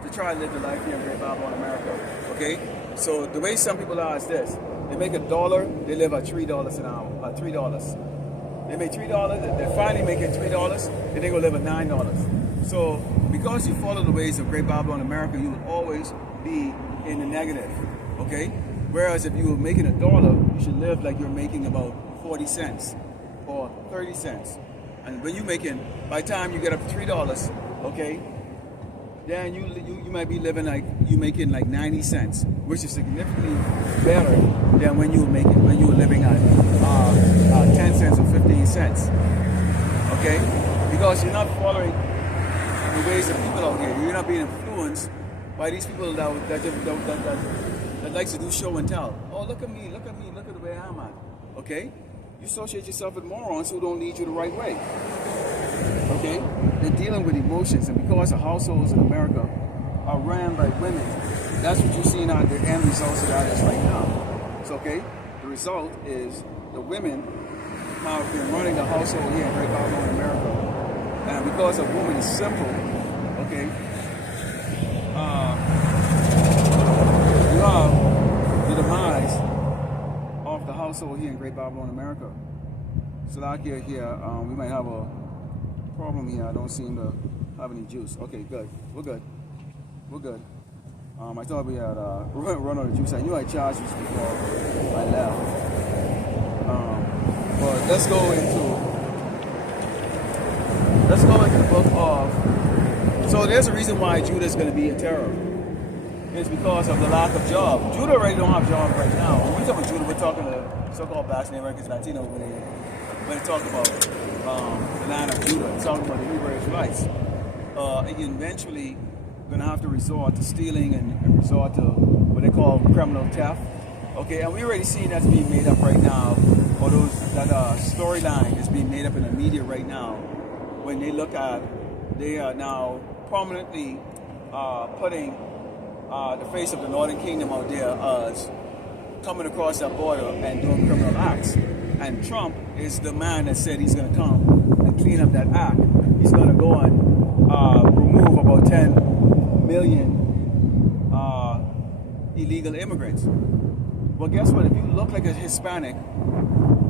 to try to live the life here in Great Babylon, America. Okay? So the way some people are is this. They make $1, they live at $3 an hour, $3. They make $3, they finally make it $3, and they go live at $9. So because you follow the ways of Great Babylon, America, you will always be in the negative. Okay? Whereas if you were making $1, you should live like you're making about 40 cents or 30 cents. And when you're making, by the time you get up to $3, okay, then you might be living like you making like 90 cents, which is significantly better than when you were living at 10 cents or 15 cents. Okay, because you're not following the ways of people out here. You're not being influenced by these people that likes to do show and tell. Oh, look at me, look at the way I'm at. Okay, you associate yourself with morons who don't lead you the right way. Okay? They're dealing with emotions, and because the households in America are ran by women, that's what you're seeing out the end results of that is right now. So, okay? The result is the women have been running the household here in Great Babylon, America. And because a woman is simple, okay, you have the demise of the household here in Great Babylon, America. So out here, we might have a problem here. I don't seem to have any juice. Okay, good. We're good. I thought we had run out of juice. I knew I charged juice before I left. But let's go into the book of. So there's a reason why Judah is going to be in terror. It's because of the lack of job. Judah already don't have jobs right now. When we talk about Judah, we're talking to so-called blacks and Americans, Latino when they talk about the land of Judah. It's talking about the Hebrew Israelites. Eventually, going to have to resort to stealing and resort to what they call criminal theft. Okay, and we already seen that's being made up right now, or that storyline is being made up in the media right now. When they look at, they are now prominently putting the face of the Northern Kingdom out there as coming across that border and doing criminal acts. And Trump is the man that said he's going to come and clean up that act. He's going to go and remove about 10 million illegal immigrants. Well, guess what? If you look like a Hispanic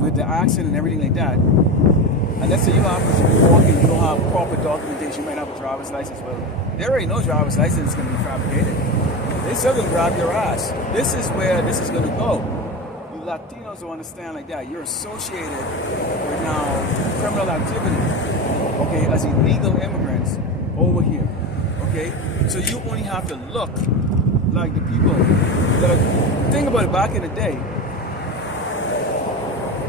with the accent and everything like that, and let's say you happen to be walking, you don't have proper documentation, you might have a driver's license, well, there already no driver's license is going to be fabricated. They're still going to grab your ass. This is where this is going to go. You Latinos don't understand like that. You're associated with now criminal activity, okay, as illegal immigrants over here, okay? So you only have to look like the people that are, think about it, back in the day,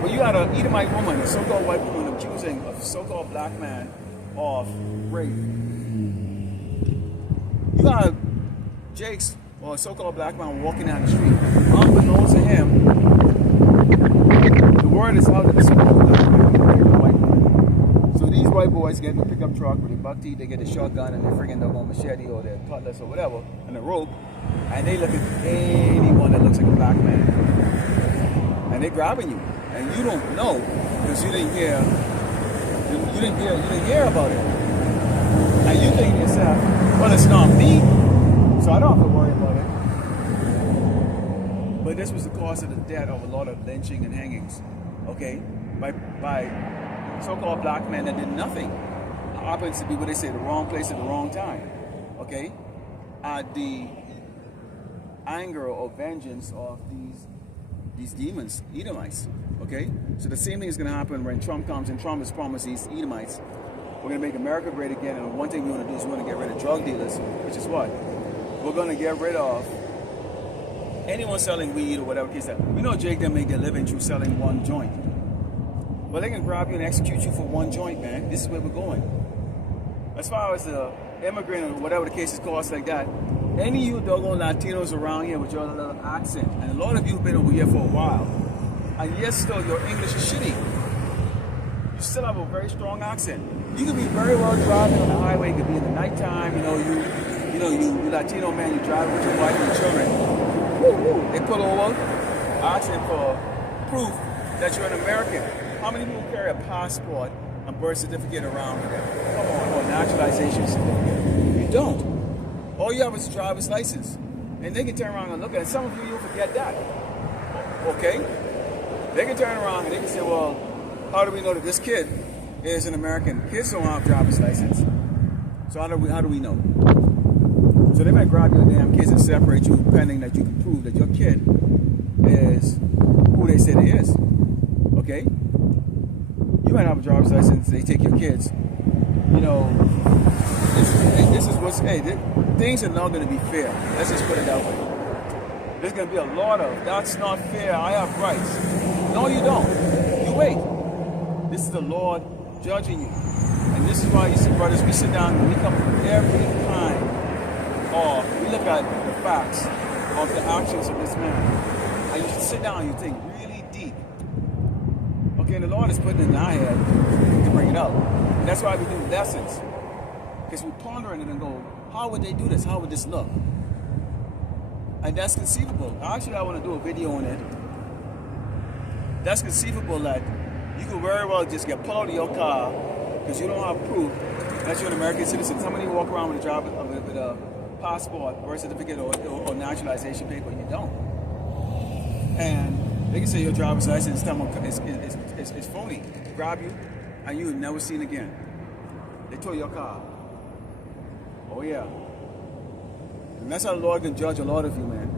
when you had an Edomite woman, a so-called white woman, accusing a so-called black man of rape. You got Jake's, or a so-called black man, walking down the street. Unbeknownst to him, the word is out that the so-called black man raped a white woman. So these white boys get in the pickup truck with a buck teeth, they get a shotgun and their friggin' double machete or their cutlass or whatever, and a rope, and they look at anyone that looks like a black man. And they're grabbing you. And you don't know because you didn't hear about it. And you think to yourself, well, it's not me, so I don't have to worry about it. But this was the cause of the death of a lot of lynching and hangings, okay? By so-called black men that did nothing. Happens to be what they say, the wrong place at the wrong time, okay? At the anger or vengeance of these demons, Edomites. Okay? So the same thing is going to happen when Trump comes, and Trump has promised these Edomites, we're going to make America great again, and one thing we want to do is we want to get rid of drug dealers, which is what? We're going to get rid of anyone selling weed or whatever case that. We know Jake them make their living through selling one joint. Well, they can grab you and execute you for one joint, man. This is where we're going. As far as the immigrant or whatever the case is called like that, any of you doggone Latinos around here with your little accent, and a lot of you have been over here for a while, and yet still your English is shitty. You still have a very strong accent. You could be very well driving on the highway. It could be in the nighttime. You Latino man, you driving with your wife and children. Woo-woo. They pull over, asking for proof that you're an American. How many people carry a passport and birth certificate around with them? Come on, or naturalization certificate. You don't. All you have is a driver's license, and they can turn around and look at it. Some of you'll forget that. Okay. They can turn around and they can say, well, how do we know that this kid is an American? Kids don't have a driver's license. So how do we know? So they might grab your damn kids and separate you pending that you can prove that your kid is who they say they is. Okay? You might have a driver's license, they take your kids. You know, this is what's, things are not going to be fair. Let's just put it that way. There's going to be a lot of, that's not fair, I have rights. No, you don't. You wait. This is the Lord judging you. And this is why you see, brothers, we sit down and we come from every kind of, we look at the facts of the actions of this man. And you should sit down and you think really deep. Okay, and the Lord is putting it in our head to bring it out. And that's why we do lessons. Because we ponder it and go, how would they do this? How would this look? And that's conceivable. Actually, I want to do a video on it. That's conceivable that you could very well just get pulled out of your car because you don't have proof that you're an American citizen. Somebody walk around with a passport, birth certificate, or naturalization paper, and you don't. And they can say your driver's license is phony, grab you, and you're never seen again. They tow your car. Oh yeah. And that's how the Lord can judge a lot of you, man.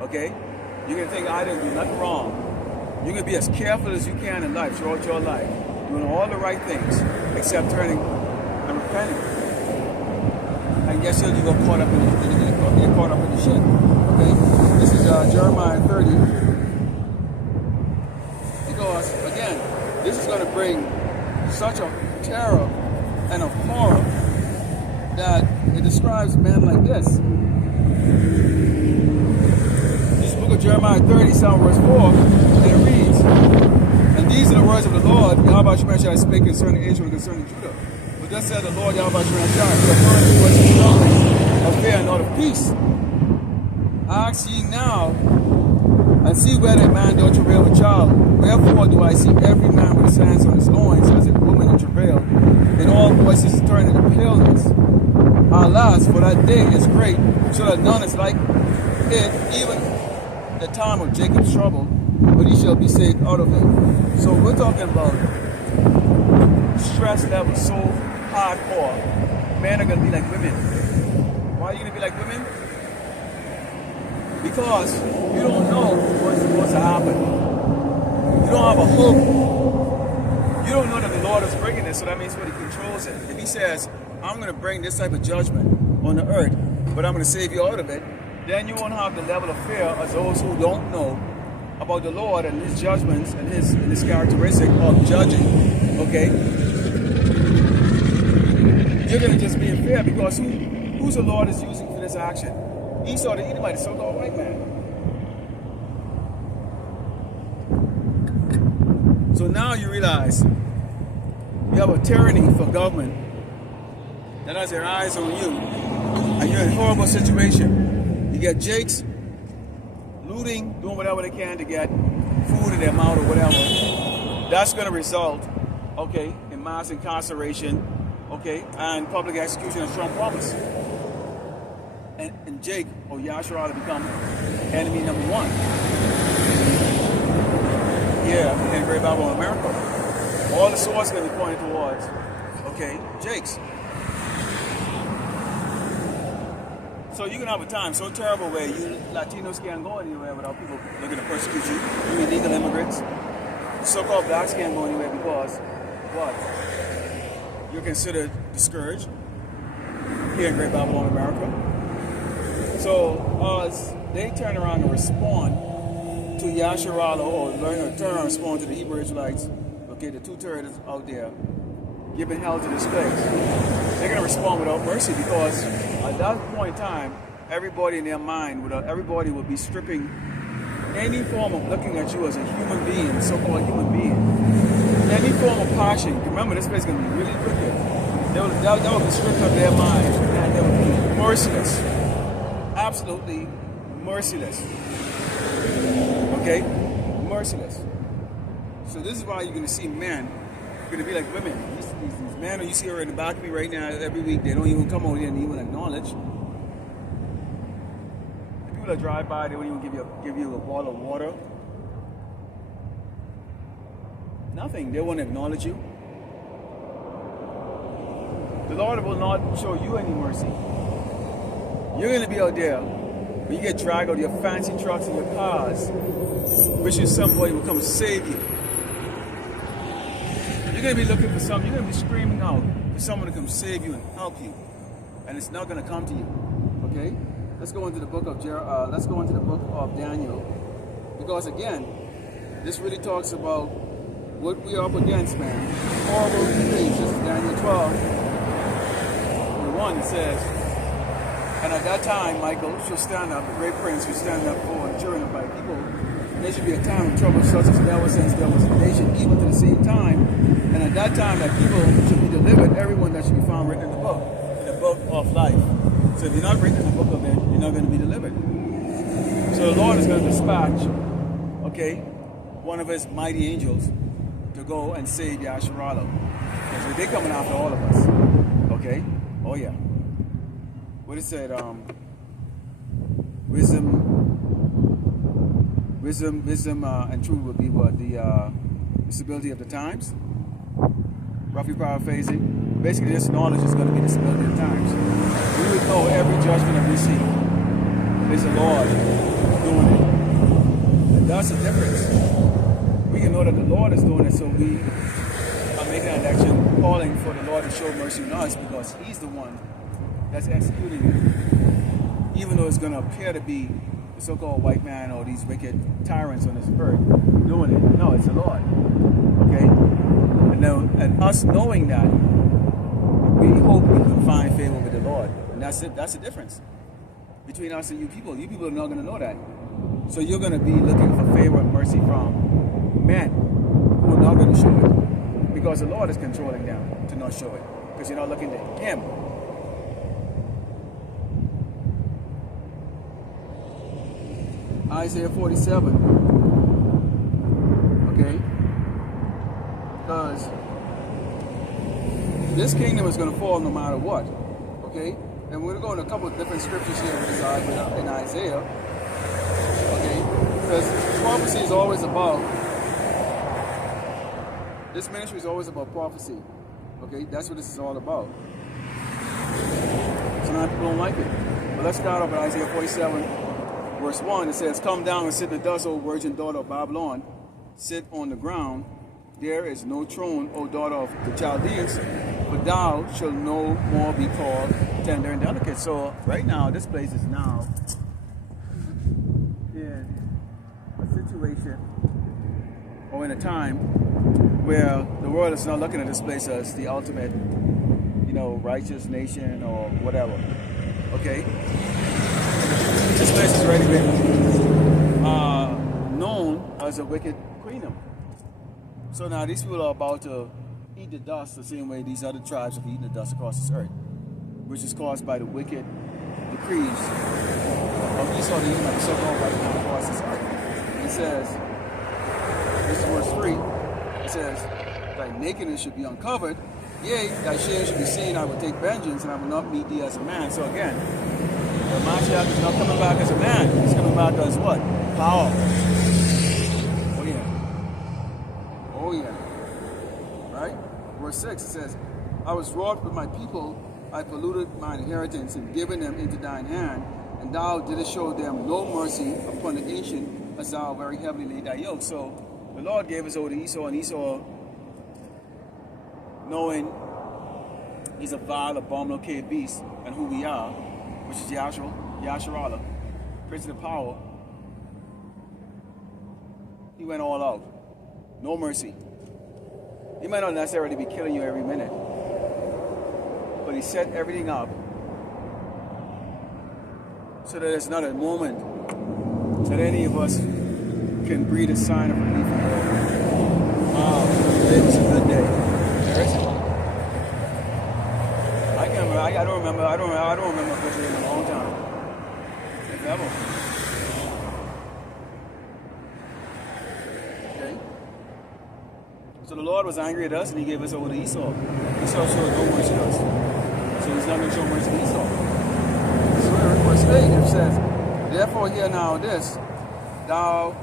Okay? You're going to think I didn't do nothing wrong. You're going to be as careful as you can in life, throughout your life, doing all the right things, except turning and repenting. And guess what? You got caught up in the shit. Okay? This is Jeremiah 30. Because, again, this is going to bring such a terror and a horror that it describes men like this. This book of Jeremiah 30, verse 4, and it reads, "And these are the words of the Lord, Yahweh Shemai shall speak concerning Israel and concerning Judah. But thus said the Lord Yahweh Shemai shall, who have heard the voice of struggle, of fear and not of peace. Ask ye now, and see whether a man doth travail with child. Wherefore do I see every man with his hands on his loins, as a woman in travail, and all voices turn into paleness. Alas, for that day is great, so that none is like it, even the time of Jacob's trouble, but he shall be saved out of it." So we're talking about stress level so hardcore. Men are going to be like women. Why are you going to be like women? Because you don't know what's supposed to happen. You don't have a hope. You don't know that the Lord is bringing this, so that means what He controls it. If He says, "I'm going to bring this type of judgment on the earth, but I'm going to save you out of it," then you won't have the level of fear as those who don't know about the Lord and His judgments and His characteristic of judging. Okay? You're going to just be in fear because who's the Lord is using for this action? Esau the Edomite, the so-called white man. So now you realize you have a tyranny for government that has their eyes on you, and you're in a horrible situation. You get jakes looting, doing whatever they can to get food in their mouth or whatever. That's going to result, okay, in mass incarceration, okay, and public execution as Trump promised. And Jake or Yahshua to become enemy number one. Yeah, in Great Bible in America. All the swords are going to be pointed towards, okay, Jake's. So you can have a time so terrible where you Latinos can't go anywhere without people looking to persecute you. You illegal immigrants. So-called blacks can't go anywhere because, what? You're considered discouraged here in Great Bible in America. So as they turn around and respond to Yasharala, or learn or turn and respond to the Hebrew Israelites, okay, the two-thirds out there, giving hell to this place, they're going to respond without mercy, because at that point in time, everybody in their mind, everybody will be stripping any form of looking at you as a human being, so-called human being. Any form of passion. Remember, this place is going to be really wicked. That will be stripped of their mind, and they will be merciless. Absolutely merciless. Okay? Merciless. So this is why you're going to see men going to be like women. These men you see are in the back of me right now every week, they don't even come over here and even acknowledge. The people that drive by, they won't even give you a bottle of water. Nothing. They won't acknowledge you. The Lord will not show you any mercy. You're going to be out there when you get dragged out of your fancy trucks and your cars, wishing somebody will come save you. You're going to be looking for something. You're going to be screaming out for someone to come save you and help you, and it's not going to come to you. Okay? Let's go into the book of Daniel, because again, this really talks about what we are up against, man. Horrible things. This is Daniel 12. The one that says, "And at that time, Michael shall stand up, the great prince shall stand up for the children of my people. And there should be a time of trouble such as never since there was a nation, even to the same time. And at that time, that people should be delivered, everyone that should be found written in the book of life." So if you're not written in the book of it, you're not going to be delivered. So the Lord is going to dispatch, okay, one of His mighty angels to go and save Yasharala. So they're coming after all of us. Okay? Oh yeah. What it said, wisdom and truth would be what? The stability of the times? Roughly paraphrasing. Basically, this knowledge is going to be the stability of the times. We would know every judgment that we see is the Lord doing it. And that's the difference. We can know that the Lord is doing it, so we are making an action, calling for the Lord to show mercy on us, because He's the one that's executing it. Even though it's going to appear to be the so-called white man or these wicked tyrants on this earth doing it. No, it's the Lord. Okay? And us knowing that, we hope we can find favor with the Lord. Lord. And that's it. That's the difference between us and you people. You people are not going to know that. So you're going to be looking for favor and mercy from men who are not going to show it. Because the Lord is controlling them to not show it. Because you're not looking to Him. Isaiah 47. Okay? Because this kingdom is going to fall no matter what. Okay? And we're going to go in a couple of different scriptures here in Isaiah. Okay? Because prophecy is always about, this ministry is always about prophecy. Okay? That's what this is all about. Sometimes people don't like it. But let's start off with Isaiah 47, verse 1. It says, "Come down and sit in the dust, O virgin daughter of Babylon. Sit on the ground. There is no throne, O daughter of the Chaldeans, but thou shalt no more be called tender and delicate." So right now, this place is now in a situation or in a time where the world is not looking at this place as the ultimate, righteous nation or whatever. Okay? This place has already been known as a wicked kingdom. So now these people are about to eat the dust the same way these other tribes have eaten the dust across this earth, which is caused by the wicked decrees of Esau, the Edomite, so-called right now across this earth. It says, this is verse 3, it says, "Thy nakedness should be uncovered, yea, thy shame should be seen. I will take vengeance, and I will not meet thee as a man." So again, the Mashiach is not coming back as a man. He's coming back as what? Power. Oh yeah. Oh yeah. Right? Verse 6, it says, "I was wroth with my people. I polluted mine inheritance and given them into thine hand. And thou didst show them no mercy upon the ancient, as thou very heavily laid thy yoke." So the Lord gave us over to Esau, and Esau, knowing he's a vile, abominable, cave beast, and who we are, which is Yasharallah, Prince of the Power, he went all out. No mercy. He might not necessarily be killing you every minute, but he set everything up so that there's not a moment that any of us can breathe a sign of relief from God. Wow, today was a good day. There isn't. I don't remember a good day in a long time. If ever. Okay? So the Lord was angry at us and he gave us over to Esau. Esau showed no mercy to us. So he's not going to show mercy to Esau. So in verse 8 it says, "Therefore hear now this, thou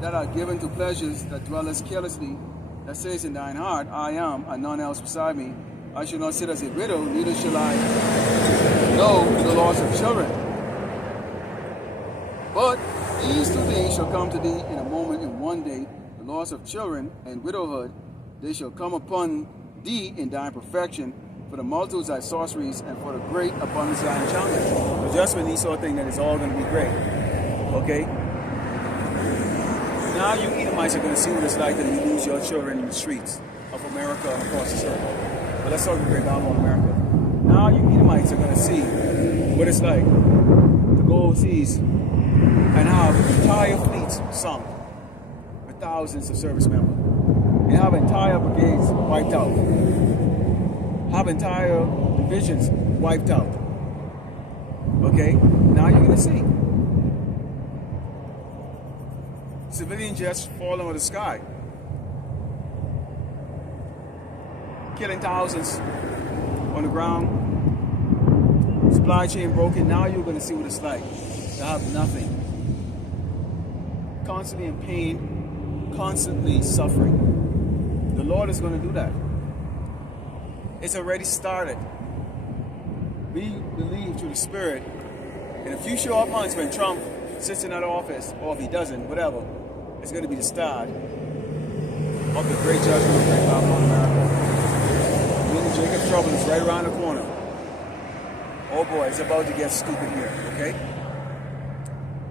that art given to pleasures, that dwellest carelessly, that says in thine heart, I am, and none else beside me. I shall not sit as a widow, neither shall I know the loss of children. But these two things shall come to thee in a moment, in one day, the loss of children and widowhood. They shall come upon thee in thine perfection, for the multitudes thy sorceries, and for the great abundance of thy enchantments." So just when Esau think that it's all going to be great, okay? Now you Edomites are going to see what it's like that you lose your children in the streets of America and across the earth. But let's talk about Great Babylon, America. Now you Edomites are going to see what it's like to go overseas and have entire fleets sunk with thousands of service members. And have entire brigades wiped out. Have entire divisions wiped out. Okay? Now you're going to see civilian jets falling out of the sky, killing thousands on the ground, supply chain broken. Now you're going to see what it's like to have nothing, constantly in pain, constantly suffering. The Lord is going to do that. It's already started. We believe through the Spirit in a few short months when Trump sits in that office, or if he doesn't, whatever, it's going to be the start of the great judgment of Great Babylon, America. Meaning Jacob's trouble is right around the corner. Oh boy, it's about to get stupid here, okay?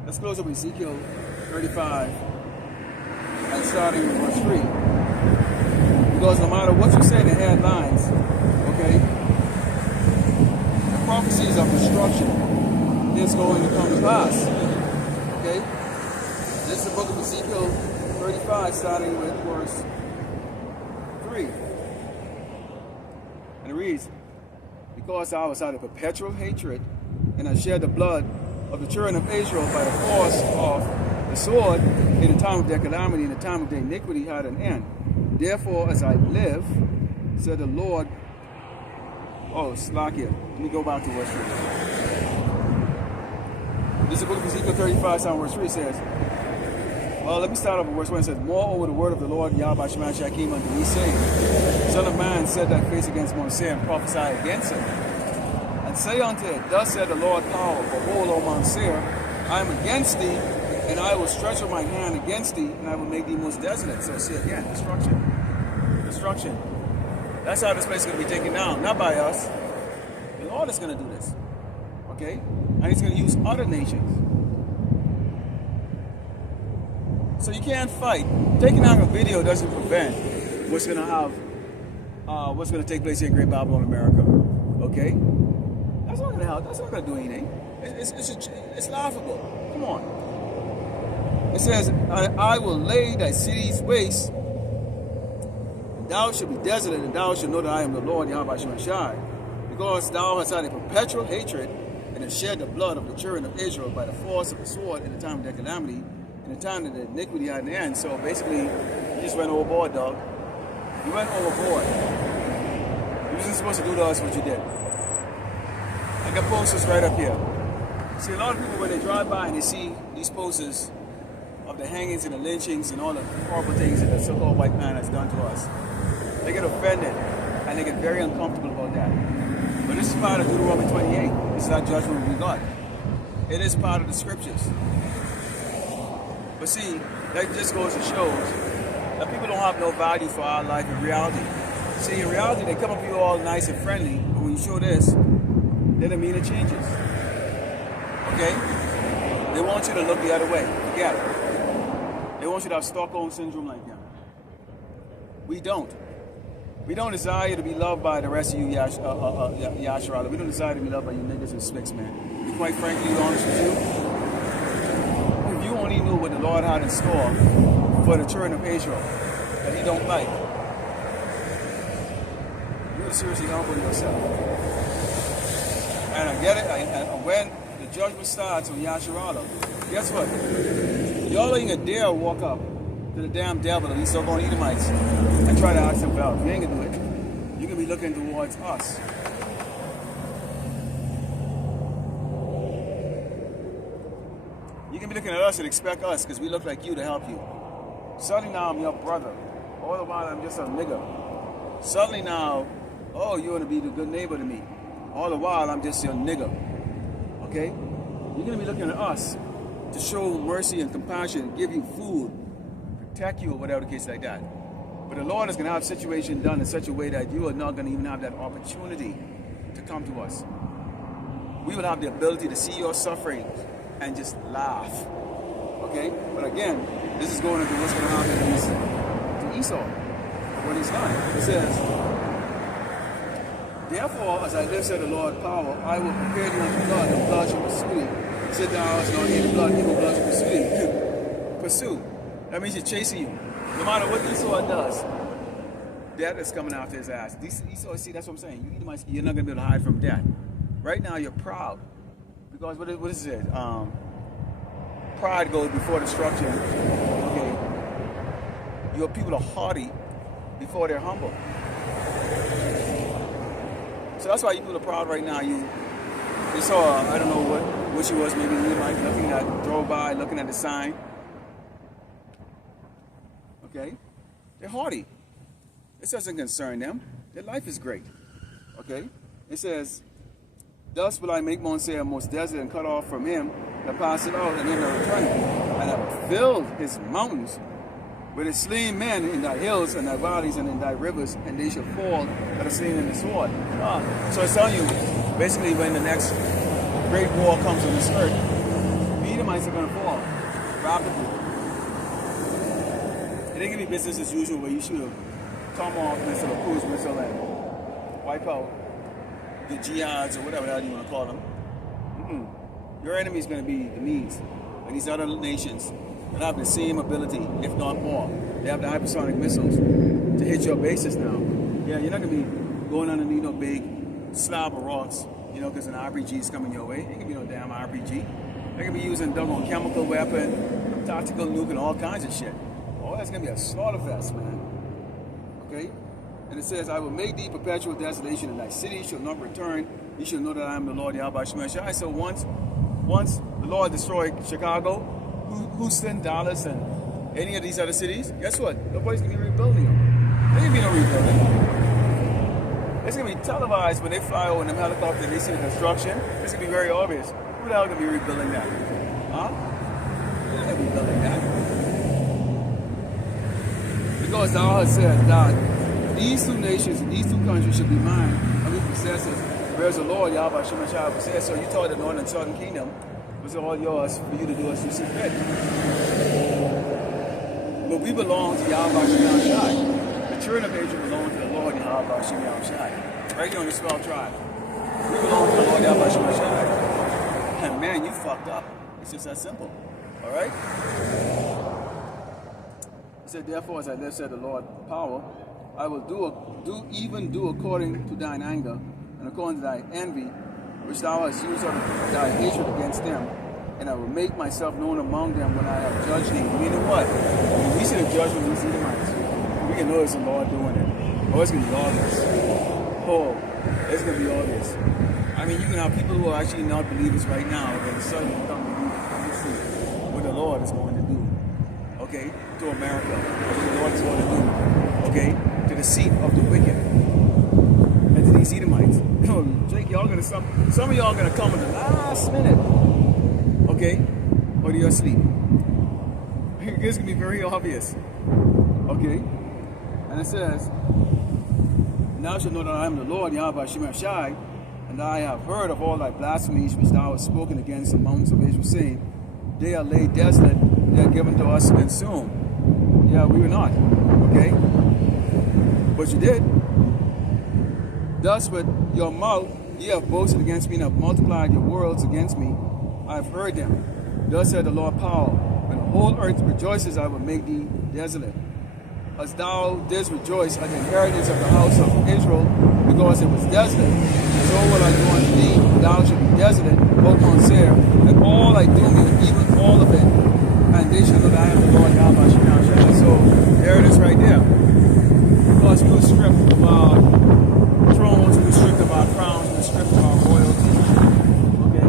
Let's close up with Ezekiel 35 and starting with verse 3. Because no matter what you say in the headlines, okay, the prophecy destruction is going to come to pass. Okay? This is the book of Ezekiel 35, starting with verse 3. And it reads, because I was out of perpetual hatred, and I shed the blood of the children of Israel by the force of the sword, in the time of their calamity, in the time of their iniquity had an end. Therefore, as I live, said the Lord. Oh, Slakia. Let me go back to verse 3. This is the book of Ezekiel 35, verse 3 says, well, let me start off with verse 1. It says, moreover, the word of the Lord, Yahweh Shema came unto me, saying, Son of man, set thy face against Mount Seir, and prophesy against him. And say unto it, thus said the Lord power, behold, O Mount Seir, I am against thee, and I will stretch out my hand against thee, and I will make thee most desolate. So see again, destruction. Destruction. That's how this place is going to be taken down, not by us. The Lord is going to do this. Okay? And he's going to use other nations. So you can't fight. Taking down a video doesn't prevent what's going to have, what's going to take place here in Great Babylon, America. Okay? That's not going to help. That's not going to do anything. It's laughable. Come on. It says, I will lay thy cities waste, and thou shalt be desolate, and thou shalt know that I am the Lord, Yahweh Shemashai, because thou hast had a perpetual hatred, and hast shed the blood of the children of Israel by the force of the sword in the time of their calamity, in the time that the iniquity had an end. So basically, you just went overboard, dog. You went overboard. You wasn't supposed to do to us what you did. I got posters right up here. See, a lot of people, when they drive by and they see these posters of the hangings and the lynchings and all the horrible things that the so-called white man has done to us, they get offended and they get very uncomfortable about that. But this is part of Deuteronomy 28. This is our judgment we got. It is part of the scriptures. But see, that just goes to show that people don't have no value for our life in reality. See, in reality, they come up to you all nice and friendly, but when you show this, then the meaning changes. Okay? They want you to look the other way. Forget it. They want you to have Stockholm Syndrome like them. We don't. We don't desire to be loved by the rest of you, Yasharala. We don't desire to be loved by you niggas and slicks, man. To be quite frankly honest with you, if you only knew what the Lord had in store for the children of Israel that he don't like, you would seriously humble yourself. And I get it, and when the judgment starts on Yasharala, guess what? Y'all ain't gonna dare walk up to the damn devil and these so-called Edomites and try to ask them for help. You ain't gonna do it. You're gonna be looking towards us. You can be looking at us and expect us because we look like you to help you. Suddenly now I'm your brother. All the while I'm just a nigga. Suddenly now, oh, you're gonna be the good neighbor to me. All the while I'm just your nigga. Okay? You're gonna be looking at us to show mercy and compassion, give you food, protect you, or whatever the case like that. But the Lord is going to have situation done in such a way that you are not going to even have that opportunity to come to us. We will have the ability to see your suffering and just laugh. Okay? But again, this is going into what's going to happen to Esau when he's done. It says, therefore, as I live, said the Lord power, I will prepare thee unto blood, and blood shall pursue thee. Sit down, it's not need the blood, evil blood shall pursue thee. Pursue. That means he's chasing you. No matter what Esau does, death is coming after his ass. Esau, see, that's what I'm saying. You're not going to be able to hide from death. Right now, you're proud. Because what is it? Pride goes before destruction. Okay. Your people are haughty before they're humble. So that's why you people are proud right now. You saw, I don't know what she was, maybe like looking at, drove by, looking at the sign. Okay? They're haughty. This doesn't concern them. Their life is great. Okay? It says, thus will I make Mount Seir most desolate and cut off from him that passeth out and him that returneth. And I will fill his mountains with his slain men in thy hills and thy valleys and in thy rivers, and they shall fall that are slain in the sword. So it's telling you, basically when the next great war comes on this earth, the Edomites are going to fall rapidly. It ain't going to be business as usual where you shoot a tomahawk missile or cruise missile and wipe out the jihads or whatever the hell you want to call them. Your enemy is going to be the Medes and these other nations that have the same ability, if not more. They have the hypersonic missiles to hit your bases now. Yeah, you're not going to be going underneath no big slab of rocks, you know, because an RPG is coming your way. It can be no damn RPG. They can be using doggone chemical weapon, tactical nuke, and all kinds of shit. Oh, that's going to be a slaughter fest, man. Okay? And it says, I will make thee perpetual desolation, and thy city shall not return. You shall know that I am the Lord Yahweh Shemeshai. So once the Lord destroyed Chicago, who sent Dallas and any of these other cities, guess what? Nobody's going to be rebuilding them. There ain't be no rebuilding. It's going to be televised when they fly over in them helicopter and they see the construction. It's going to be very obvious. Who the hell going to be rebuilding that? Huh? Who's going to be rebuilding that? Because thou hast said that these two nations and these two countries should be mine, and we possess it. Whereas the Lord, Yahweh Shemeshai, possess. So you told the northern and southern kingdom was all yours for you to do as you see fit. But we belong to Yahweh Shemeshai. The children of Israel belong to the Lord, Yahweh Shemeshai. Right here on the 12 tribe. We belong to the Lord, Yahweh Shemeshai. And man, you fucked up. It's just that simple. All right? He said, therefore, as I live, said the Lord, power, I will do according to thine anger, and according to thy envy, which thou hast used of thy hatred against them, and I will make myself known among them when I have judged thee. Meaning what? When we see the judgment of these Edomites, we can know it's the Lord doing it. Oh, it's going to be obvious. Oh, it's going to be obvious. I mean, you can have people who are actually not believers right now, and then suddenly become believers and see what the Lord is going to do. Okay? To America. What the Lord is going to do. Okay? To the seat of the wicked. And to these Edomites. Oh, Jake, y'all gonna some of y'all gonna come in the last minute. Okay? Or you're asleep. It's gonna be very obvious. Okay? And it says, now shall know that I am the Lord, Yahweh Shemeshai, and I have heard of all thy blasphemies which thou hast spoken against the mountains of Israel, saying, they are laid desolate, they are given to us to consume. Yeah, we were not. Okay? But you did. Thus with your mouth ye have boasted against me, and have multiplied your words against me. I have heard them. Thus said the Lord power, when the whole earth rejoices, I will make thee desolate. As thou didst rejoice at the inheritance of the house of Israel, because it was desolate, so will I do unto thee, thou shalt be desolate, both on Seir, and all I do me, even all of it. And they shall know that I am the Lord Yahweh Shemeshai. So there it is right there. Because we were stripped of our thrones, we were stripped of our crowns, we were stripped of our royalty. Okay?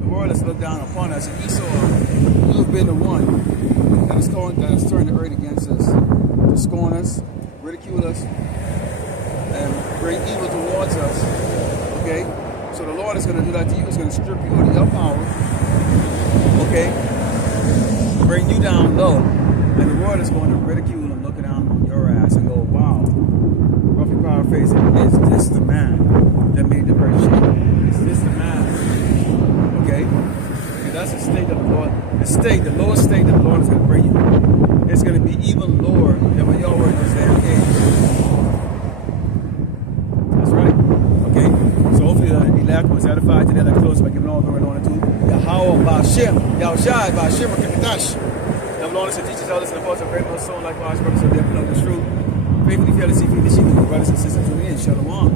The world has looked down upon us, and Esau, you've been the one that has turned the earth against us, to scorn us, ridicule us, and bring evil towards us. Okay? So the Lord is going to do that to you. He's going to strip you of your power. Okay? Bring you down low. And the world is going to ridicule and look down on your ass and go, wow. Roughly paraphrasing, is this the man that made the earth shake? Is this the man? Okay? And that's the state of the Lord. The lowest state that the Lord is going to bring you. It's going to be even lower than what y'all were in those damn days. That's right. Okay? So hopefully the elect was edified today. Let's close by giving all glory and honor to Yahweh Ba'Shem, Yahushai Ba'Shem Rakimitash. The Lord is to teach us others and the voice of great most soul, likewise, brothers of the epilogue of truth. Faithfully, fearlessly, feed the sheep, brothers and sisters, to the end. Shalom.